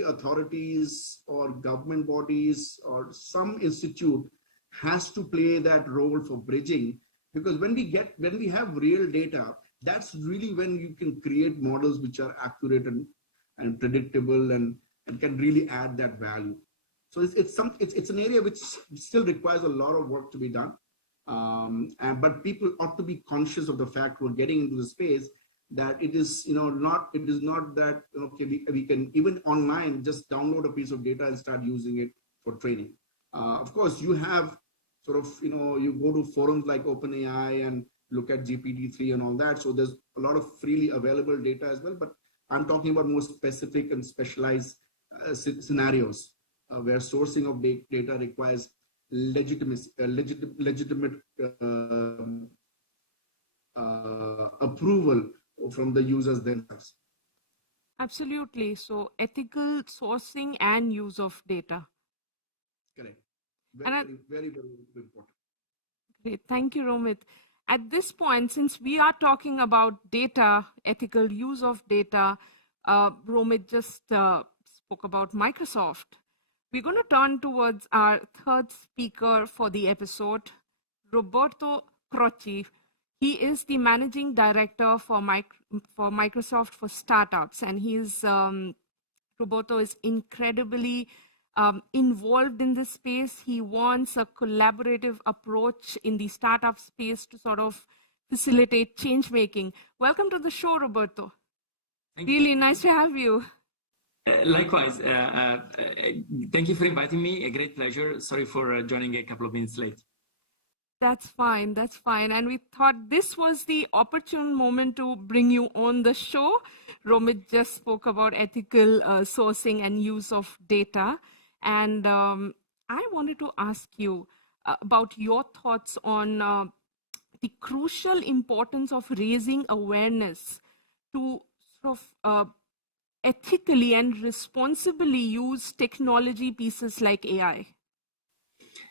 authorities or government bodies or some institute has to play that role for bridging, because when we have real data, that's really when you can create models which are accurate and predictable and can really add that value. So it's an area which still requires a lot of work to be done, but people ought to be conscious of the fact we're getting into the space that it is not that we can even online just download a piece of data and start using it for training. Of course, you have sort of you go to forums like OpenAI and look at GPT-3 and all that. So there's a lot of freely available data as well. But I'm talking about more specific and specialized scenarios where sourcing of data requires legitimate approval from the users themselves. Absolutely. So ethical sourcing and use of data. Correct. Very, very, very important. Great. Thank you, Romit. At this point, since we are talking about data, ethical use of data, Romit just spoke about Microsoft. We're going to turn towards our third speaker for the episode, Roberto Croci. He is the managing director for Microsoft for Startups, and Roberto is incredibly involved in this space. He wants a collaborative approach in the startup space to sort of facilitate change making. Welcome to the show, Roberto. Really nice to have you. Likewise. Thank you for inviting me. A great pleasure. Sorry for joining a couple of minutes late. That's fine. That's fine. And we thought this was the opportune moment to bring you on the show. Romit just spoke about ethical sourcing and use of data. And I wanted to ask you about your thoughts on the crucial importance of raising awareness to sort of ethically and responsibly use technology pieces like AI.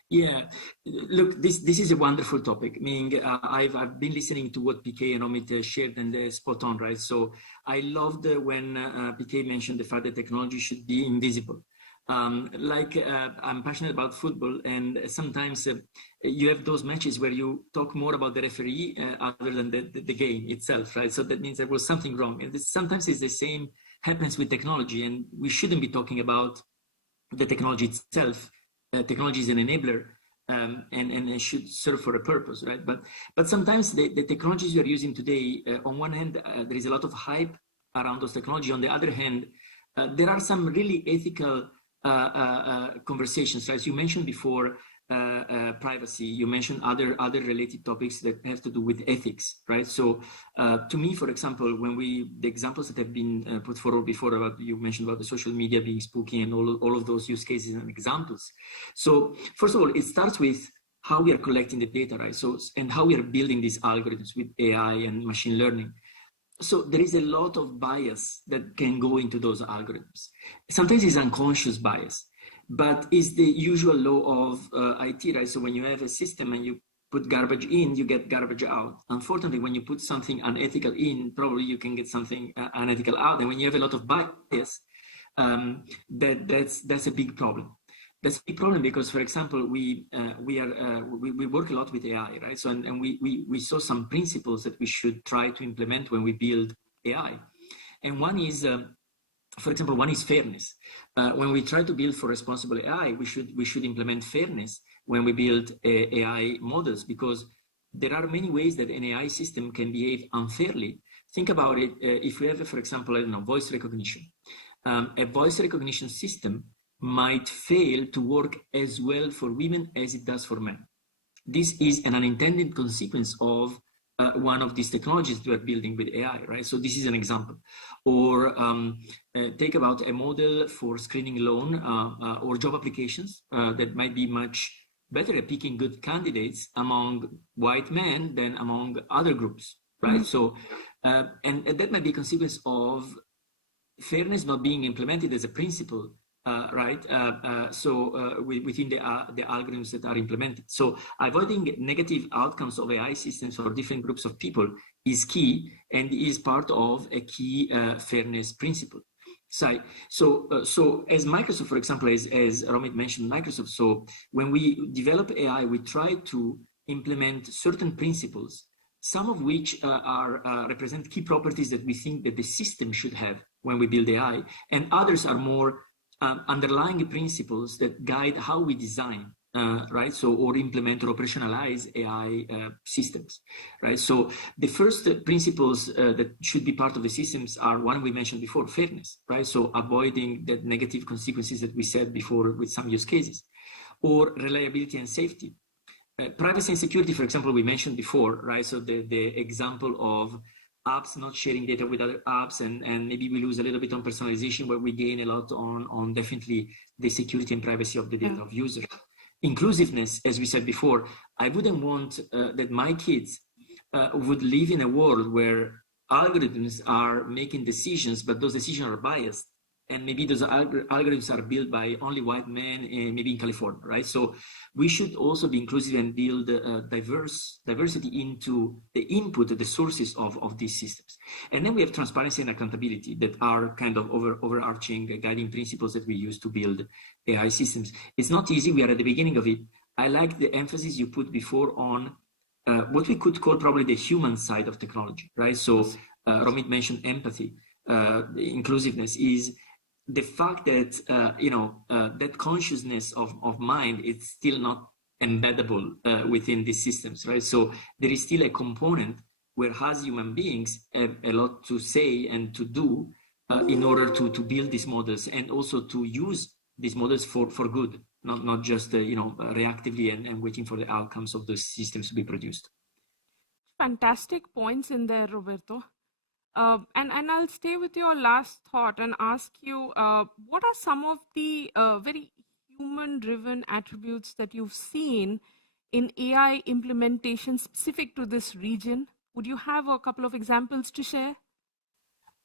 Yeah, look, this is a wonderful topic. Meaning, I've been listening to what PK and Omid shared, and they're spot on, right? So I loved when PK mentioned the fact that technology should be invisible. I'm passionate about football, and sometimes you have those matches where you talk more about the referee other than the game itself, right? So that means there was something wrong. And sometimes it's the same happens with technology, and we shouldn't be talking about the technology itself. Technology is an enabler, and it should serve for a purpose, right? But sometimes the technologies we are using today, on one hand, there is a lot of hype around those technology. On the other hand, there are some really ethical conversations. As you mentioned before, privacy. You mentioned other related topics that have to do with ethics, right? So, to me, for example, the examples that have been put forward before about you mentioned about the social media being spooky and all of those use cases and examples. So, first of all, it starts with how we are collecting the data, right? So, and how we are building these algorithms with AI and machine learning. So there is a lot of bias that can go into those algorithms. Sometimes it's unconscious bias, but it's the usual law of IT, right? So when you have a system and you put garbage in, you get garbage out. Unfortunately, when you put something unethical in, probably you can get something unethical out. And when you have a lot of bias, that's a big problem. That's a big problem because, for example, we work a lot with AI, right? So and we saw some principles that we should try to implement when we build AI, and one is. For example, one is fairness. When we try to build for responsible AI, we should implement fairness when we build AI models, because there are many ways that an AI system can behave unfairly. Think about it. If we have, for example, I don't know, voice recognition. A voice recognition system might fail to work as well for women as it does for men. This is an unintended consequence of one of these technologies we are building with AI, right? So this is an example. Or take about a model for screening loan or job applications that might be much better at picking good candidates among white men than among other groups, right? So, and that might be a consequence of fairness not being implemented as a principle, right? Within the algorithms that are implemented. So avoiding negative outcomes of AI systems for different groups of people is key and is part of a key fairness principle. So as Microsoft, for example, as Romit mentioned, Microsoft, so when we develop AI, we try to implement certain principles, some of which represent key properties that we think that the system should have when we build AI, and others are more underlying principles that guide how we design, right? So, or implement or operationalize AI systems, right? So the first principles that should be part of the systems are one we mentioned before, fairness, right? So avoiding the negative consequences that we said before with some use cases, or reliability and safety. Privacy and security, for example, we mentioned before, right? So the example of apps not sharing data with other apps, and maybe we lose a little bit on personalization, but we gain a lot on definitely the security and privacy of the data of users. Inclusiveness, as we said before, I wouldn't want that my kids would live in a world where algorithms are making decisions, but those decisions are biased. And maybe those algorithms are built by only white men, maybe in California, right? So we should also be inclusive and build diversity into the input, the sources of these systems. And then we have transparency and accountability that are kind of overarching guiding principles that we use to build AI systems. It's not easy. We are at the beginning of it. I like the emphasis you put before on what we could call probably the human side of technology, right? So Romit mentioned empathy. Inclusiveness is the fact that that consciousness of mind is still not embeddable within these systems, right? So there is still a component where, as human beings, have a lot to say and to do in order to build these models, and also to use these models for good, not just reactively and waiting for the outcomes of those systems to be produced. Fantastic points in there, Roberto. And I'll stay with your last thought and ask you, what are some of the very human-driven attributes that you've seen in AI implementation specific to this region? Would you have a couple of examples to share?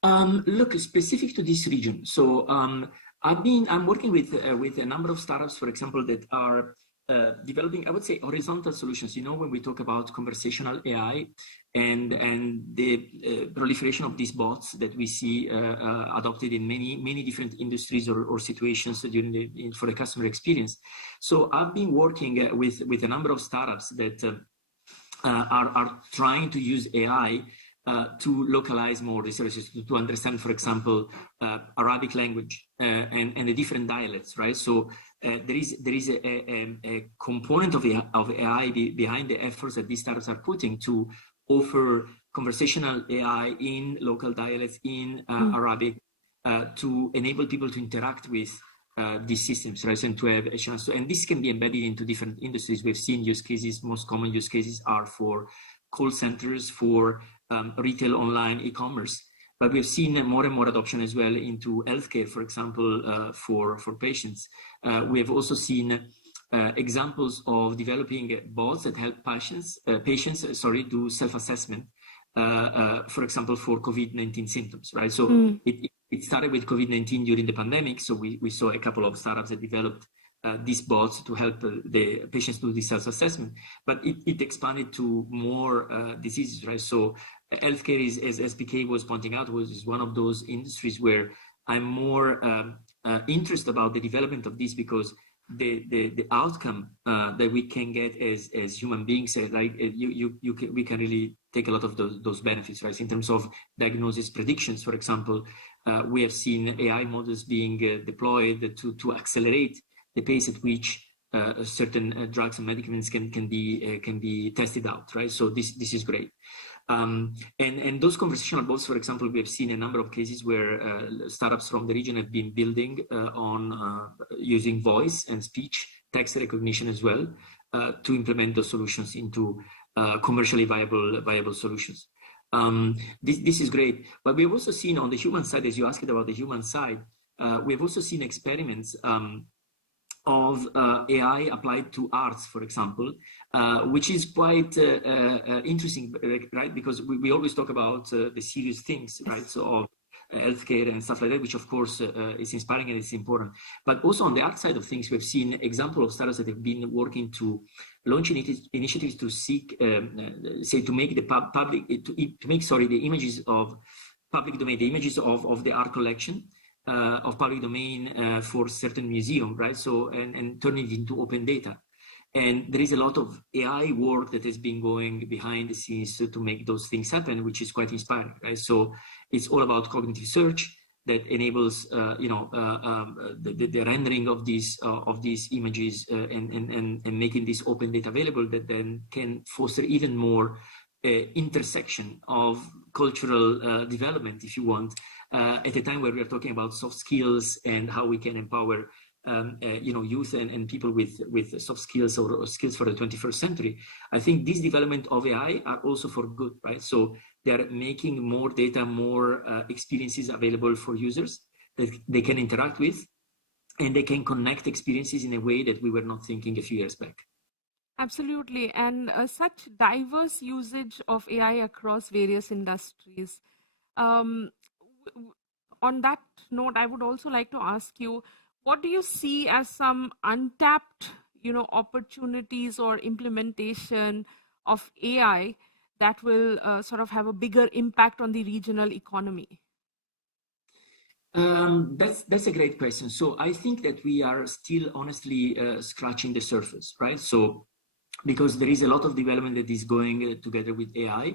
Look, specific to this region. So I'm working with a number of startups, for example, that are developing, I would say, horizontal solutions. When we talk about conversational AI and the proliferation of these bots that we see adopted in many different industries or situations for the customer experience. So I've been working with a number of startups that are trying to use AI to localize more resources, to understand, for example, Arabic language and the different dialects, right? So there is a component of AI behind the efforts that these startups are putting to offer conversational AI in local dialects in Arabic to enable people to interact with these systems, right? And to have a chance to, and this can be embedded into different industries. We've seen use cases. Most common use cases are for call centers, for retail, online, e-commerce. But we've seen more and more adoption as well into healthcare, for example, for patients. We have also seen examples of developing bots that help patients do self-assessment, for example, for COVID-19 symptoms, right? So it started with COVID-19 during the pandemic. So we saw a couple of startups that developed these bots to help the patients do this self-assessment, but it expanded to more diseases, right? So healthcare is, as PK was pointing out, is one of those industries where I'm more interested about the development of this, because the outcome that we can get as human beings, like we can really take a lot of those benefits, right? In terms of diagnosis predictions, for example, we have seen AI models being deployed to accelerate the pace at which certain drugs and medicaments can be tested out, right? So this is great. And those conversational bots, for example, we have seen a number of cases where startups from the region have been building on using voice and speech text recognition as well to implement those solutions into commercially viable solutions. This is great. But we've also seen on the human side, as you asked about the human side, we've also seen experiments of AI applied to arts, for example, which is quite interesting, right? Because we always talk about the serious things, right? So of healthcare and stuff like that, which of course is inspiring and it's important. But also on the art side of things, we've seen examples of startups that have been working to launch initiatives to seek, say, to make the the images of public domain, the images of the art collection, of public domain for certain museum, right? So, and turn it into open data. And there is a lot of AI work that has been going behind the scenes to make those things happen, which is quite inspiring, right? So it's all about cognitive search that enables, the rendering of these images and making this open data available that then can foster even more intersection of cultural development, if you want, at a time where we are talking about soft skills and how we can empower youth and people with soft skills or skills for the 21st century. I think this development of AI are also for good, right? So they're making more data, more experiences available for users that they can interact with, and they can connect experiences in a way that we were not thinking a few years back. Absolutely. And such diverse usage of AI across various industries. On that note, I would also like to ask you, what do you see as some untapped, opportunities or implementation of AI that will sort of have a bigger impact on the regional economy? That's a great question. So I think that we are still honestly scratching the surface, right? So because there is a lot of development that is going together with AI,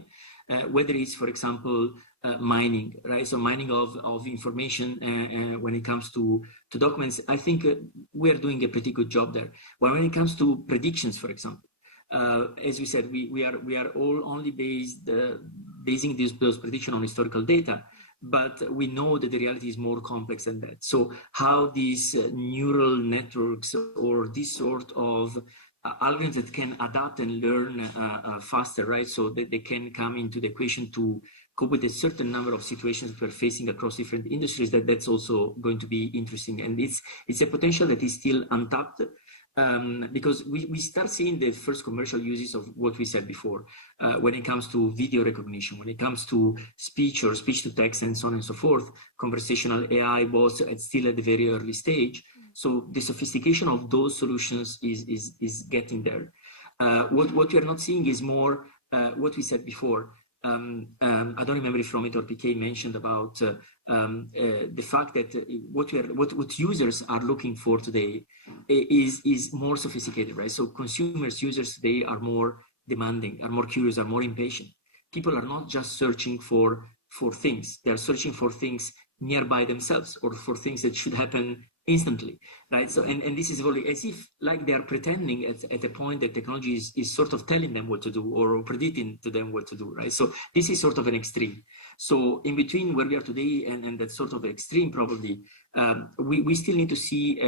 whether it's, for example, mining, right? So mining of information when it comes to documents, I think we are doing a pretty good job there. But when it comes to predictions, for example, as we said, we are all only basing those predictions on historical data, but we know that the reality is more complex than that. So how these neural networks or this sort of algorithms that can adapt and learn faster, right? So that they can come into the equation to cope with a certain number of situations that we're facing across different industries, that's also going to be interesting. And it's a potential that is still untapped because we start seeing the first commercial uses of what we said before when it comes to video recognition, when it comes to speech or speech to text and so on and so forth. Conversational AI bots are still at the very early stage. So the sophistication of those solutions is getting there. What we are not seeing is more what we said before. I don't remember if Romit or PK mentioned about the fact that what users are looking for today is more sophisticated, right? So users today are more demanding, are more curious, are more impatient. People are not just searching for things; they are searching for things nearby themselves or for things that should happen instantly, right? So and this is really as if like they are pretending at a point that technology is sort of telling them what to do or predicting to them what to do, right? So this is sort of an extreme. So in between where we are today and that sort of extreme, probably we still need to see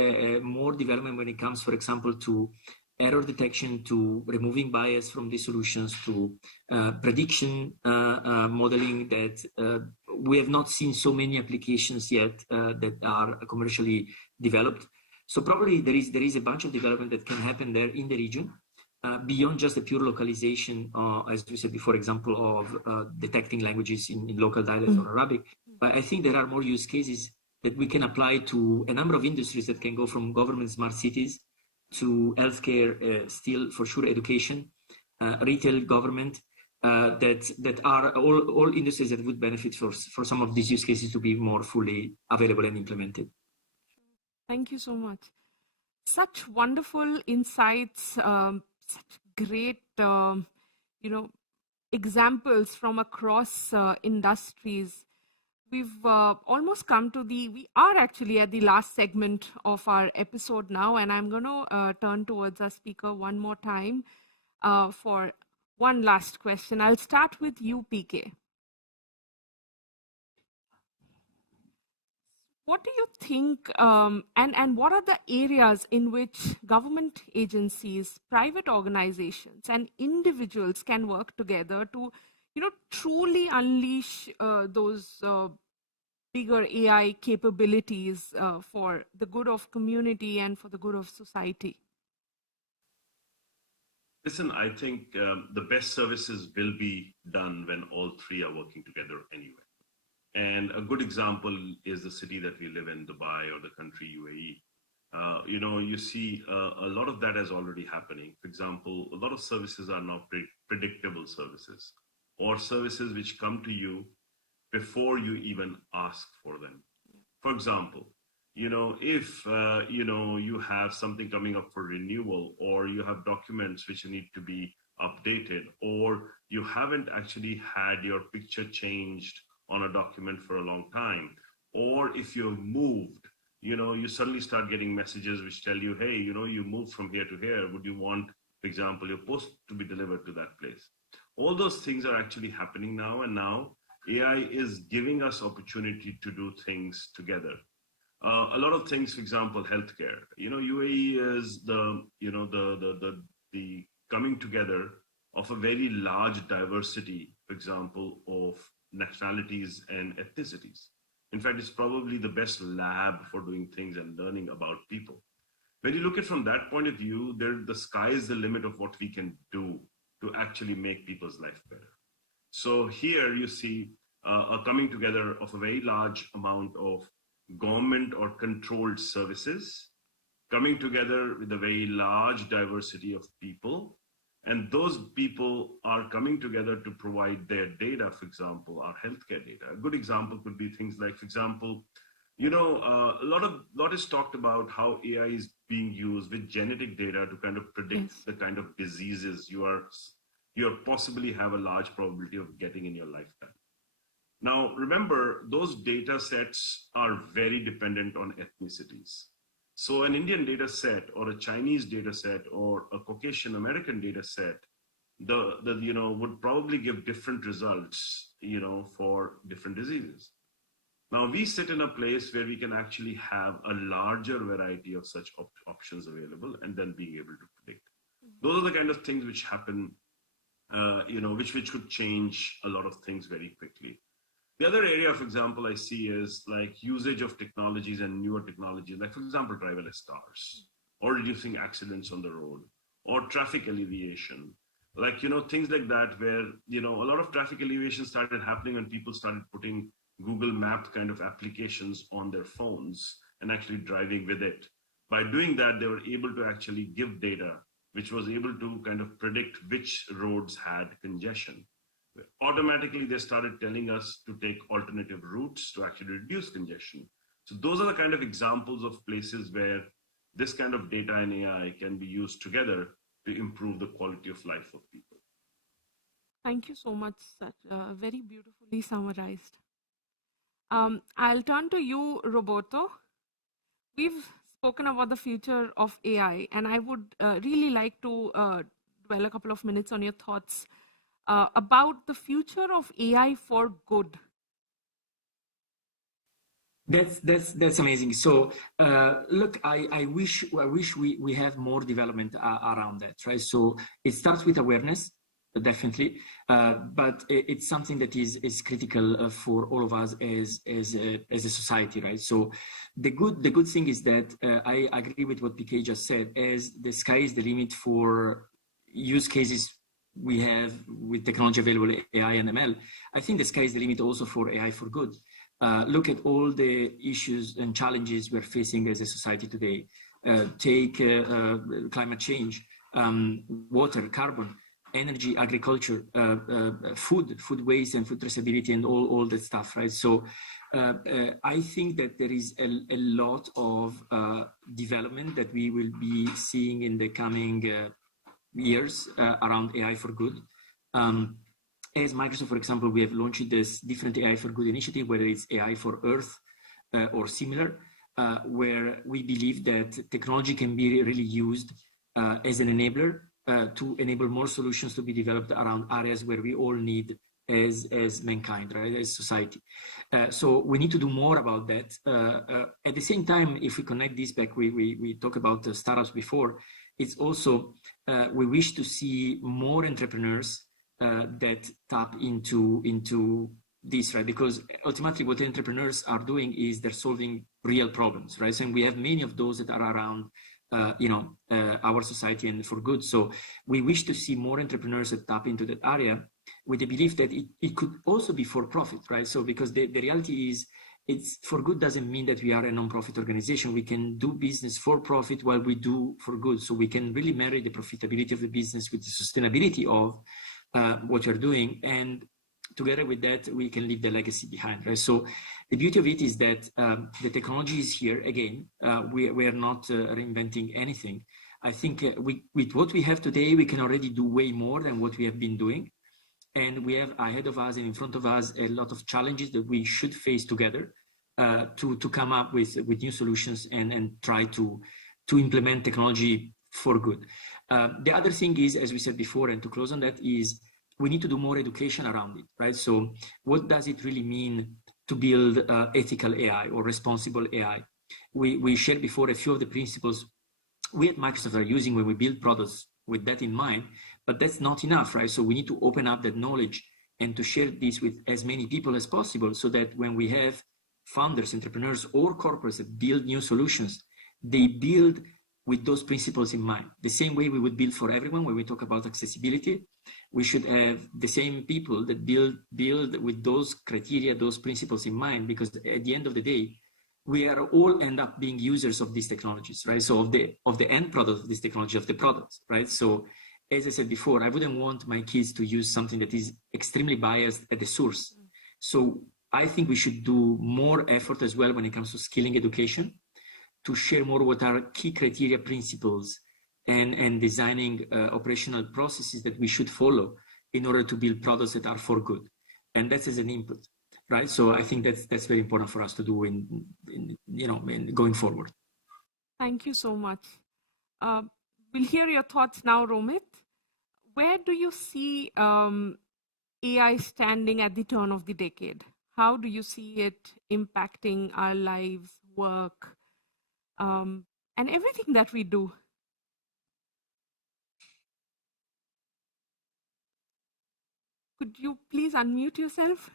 more development when it comes, for example, to error detection, to removing bias from the solutions, to prediction modeling that we have not seen so many applications yet that are commercially developed. So probably there is a bunch of development that can happen there in the region beyond just the pure localization, as we said before, example of detecting languages in local dialects or Arabic. But I think there are more use cases that we can apply to a number of industries that can go from government smart cities to healthcare, still for sure education, retail, government, that are all industries that would benefit for some of these use cases to be more fully available and implemented. Thank you so much. such wonderful insights, such great, examples from across industries. We've almost come to we are actually at the last segment of our episode now, and I'm going to turn towards our speaker one more time for one last question. I'll start with you, PK. What do you think, and what are the areas in which government agencies, private organizations, and individuals can work together to, truly unleash those bigger AI capabilities for the good of community and for the good of society? Listen, I think the best services will be done when all three are working together anyway. And a good example is the city that we live in, Dubai, or the country UAE. You see a lot of that is already happening. For example, a lot of services are now predictable services, or services which come to you before you even ask for them. For example, if you have something coming up for renewal, or you have documents which need to be updated, or you haven't actually had your picture changed on a document for a long time, or if you've moved, you suddenly start getting messages which tell you, hey, you moved from here to here. Would you want, for example, your post to be delivered to that place? All those things are actually happening now, and now AI is giving us opportunity to do things together. A lot of things, for example, healthcare. UAE is the coming together of a very large diversity, for example, of nationalities and ethnicities. In fact, it's probably the best lab for doing things and learning about people. When you look at it from that point of view, the sky is the limit of what we can do to actually make people's life better. So here you see a coming together of a very large amount of government or controlled services, coming together with a very large diversity of people. And those people are coming together to provide their data, for example, our healthcare data. A good example could be things like, for example, a lot is talked about how AI is being used with genetic data to kind of predict the kind of diseases you possibly have a large probability of getting in your lifetime. Now, remember, those data sets are very dependent on ethnicities. So an Indian data set, or a Chinese data set, or a Caucasian American data set, would probably give different results, for different diseases. Now we sit in a place where we can actually have a larger variety of such options available, and then being able to predict. Those are the kind of things which happen, which could change a lot of things very quickly. The other area, for example, I see is like usage of technologies and newer technologies, like, for example, driverless cars, or reducing accidents on the road, or traffic alleviation, like, things like that, where, a lot of traffic alleviation started happening when people started putting Google Map kind of applications on their phones and actually driving with it. By doing that, they were able to actually give data, which was able to kind of predict which roads had congestion. Automatically, they started telling us to take alternative routes to actually reduce congestion. So those are the kind of examples of places where this kind of data and AI can be used together to improve the quality of life of people. Thank you so much. Such very beautifully summarized. I'll turn to you, Roberto. We've spoken about the future of AI, and I would really like to dwell a couple of minutes on your thoughts about the future of AI for good. That's amazing. So look, I wish we have more development around that, right? So it starts with awareness, definitely, but it's something that is critical for all of us as a society, right? So the good thing is that I agree with what PK just said. As the sky is the limit for use cases we have with technology available, AI and ML, I think the sky is the limit also for AI for good. Look at all the issues and challenges we're facing as a society today. Take climate change, water, carbon. energy, agriculture, food waste and food traceability and all that stuff, right? So I think that there is a lot of development that we will be seeing in the coming years around AI for good. As Microsoft, for example, we have launched this different AI for good initiative, whether it's AI for Earth or similar, where we believe that technology can be really used as an enabler to enable more solutions to be developed around areas where we all need as mankind, right, as society. So we need to do more about that. At the same time, if we connect this back, we talk about the startups before, it's also, we wish to see more entrepreneurs that tap into this, right? Because ultimately what entrepreneurs are doing is they're solving real problems, right? So we have many of those that are around our society and for good. So we wish to see more entrepreneurs that tap into that area with the belief that it could also be for profit, right? So because the reality is, it's for good doesn't mean that we are a non-profit organization. We can do business for profit while we do for good. So we can really marry the profitability of the business with the sustainability of what you're doing. And together with that, we can leave the legacy behind, right? So the beauty of it is that the technology is here again. We are not reinventing anything. I think with what we have today, we can already do way more than what we have been doing. And we have ahead of us and in front of us a lot of challenges that we should face together to come up with new solutions and try to implement technology for good. The other thing is, as we said before, and to close on that, is we need to do more education around it, right? So what does it really mean to build ethical AI or responsible AI? We shared before a few of the principles we at Microsoft are using when we build products with that in mind, but that's not enough, right? So we need to open up that knowledge and to share this with as many people as possible so that when we have founders, entrepreneurs, or corporates that build new solutions, they build with those principles in mind. The same way we would build for everyone when we talk about accessibility, we should have the same people that build with those criteria, those principles in mind, because at the end of the day, we are all end up being users of these technologies, right? So of the end product of this technology, of the product, right? So as I said before, I wouldn't want my kids to use something that is extremely biased at the source. So I think we should do more effort as well when it comes to skilling education to share more what are key criteria, principles, and designing operational processes that we should follow in order to build products that are for good. And that's as an input, right? So I think that's very important for us to do in going forward. Thank you so much. We'll hear your thoughts now, Romit. Where do you see AI standing at the turn of the decade? How do you see it impacting our lives, work, and everything that we do? Could you please unmute yourself?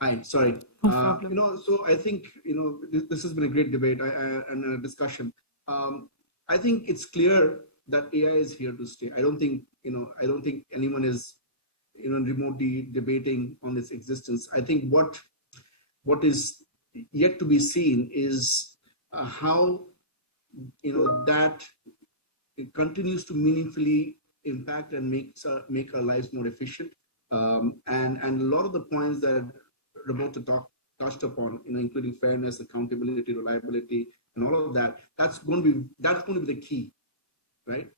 Hi, sorry. No problem. So I think, this has been a great debate and a discussion. I think it's clear that AI is here to stay. I don't think anyone is, remotely debating on its existence. I think what is yet to be seen is how, that it continues to meaningfully impact and make our lives more efficient. And a lot of the points that Roberto touched upon, including fairness, accountability, reliability, and all of that, that's going to be the key, right?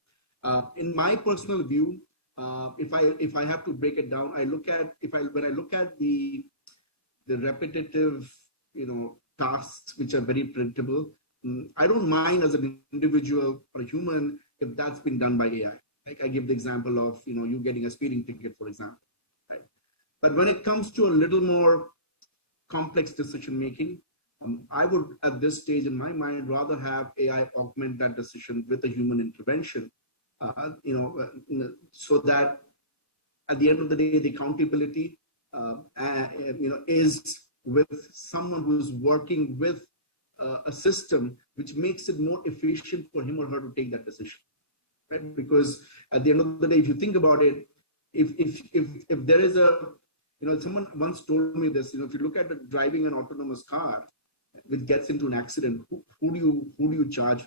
In my personal view, if I have to break it down, when I look at the repetitive, tasks which are very predictable, I don't mind as an individual or a human if that's been done by AI. Like I give the example of you getting a speeding ticket, for example, right? But when it comes to a little more complex decision making, I would at this stage in my mind rather have AI augment that decision with a human intervention, so that at the end of the day, the accountability is with someone who's working with a system which makes it more efficient for him or her to take that decision, right? Because at the end of the day, if you think about it, if there is a, someone once told me this, if you look at driving an autonomous car which gets into an accident, who do you charge?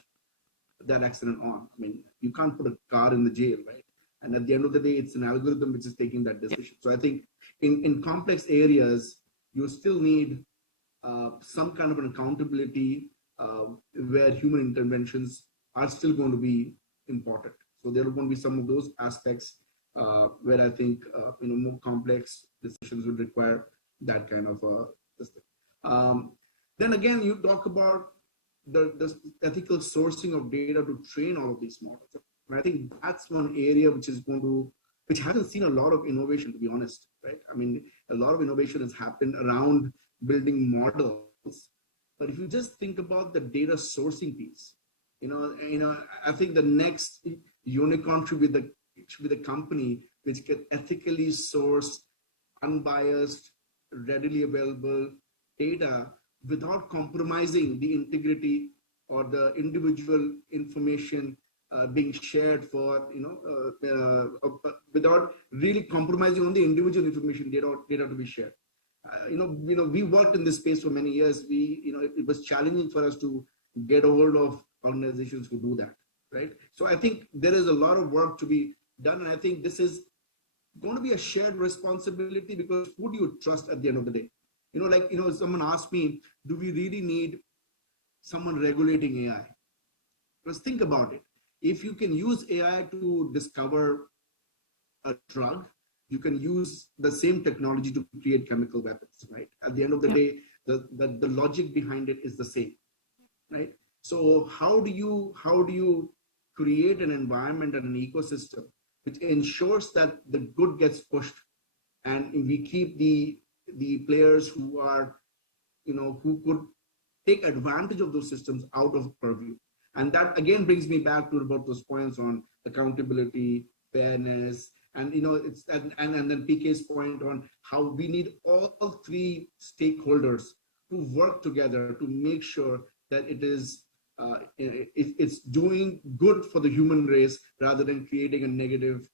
that accident on. I mean, you can't put a car in the jail, right? And at the end of the day, it's an algorithm which is taking that decision. So I think in complex areas, you still need some kind of an accountability where human interventions are still going to be important. So there are going to be some of those aspects where I think more complex decisions would require that kind of system. Then again, you talk about the ethical sourcing of data to train all of these models. And I think that's one area which hasn't seen a lot of innovation, to be honest, right? I mean, a lot of innovation has happened around building models, but if you just think about the data sourcing piece, I think the next unicorn should be the company which can ethically source unbiased, readily available data without compromising the integrity or the individual information being shared without really compromising on the individual information data to be shared. We worked in this space for many years. It was challenging for us to get a hold of organizations who do that, right? So I think there is a lot of work to be done, and I think this is going to be a shared responsibility, because who do you trust at the end of the day? Someone asked me, do we really need someone regulating AI? Let's think about it. If you can use AI to discover a drug, you can use the same technology to create chemical weapons, right? At the end of the day, the logic behind it is the same, right? So how do you create an environment and an ecosystem which ensures that the good gets pushed, and we keep the players who are, who could take advantage of those systems out of purview? And that again brings me back to about those points on accountability, fairness, and and then PK's point on how we need all three stakeholders to work together to make sure that it's doing good for the human race rather than creating a negative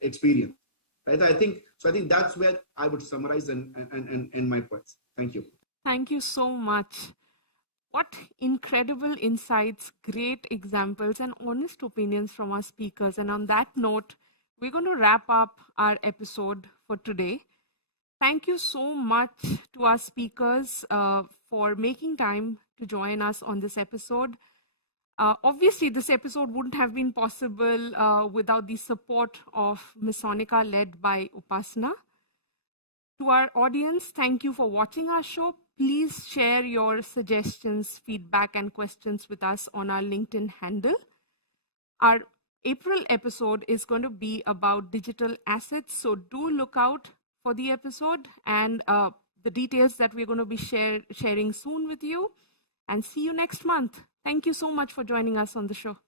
experience. Right? I think that's where I would summarize and end my points. Thank you. Thank you so much. What incredible insights, great examples, and honest opinions from our speakers. And on that note, we're going to wrap up our episode for today. Thank you so much to our speakers for making time to join us on this episode. Obviously, this episode wouldn't have been possible without the support of Misonika, led by Upasana. To our audience, thank you for watching our show. Please share your suggestions, feedback, and questions with us on our LinkedIn handle. Our April episode is going to be about digital assets, so do look out for the episode and the details that we're going to be sharing soon with you. And see you next month. Thank you so much for joining us on the show.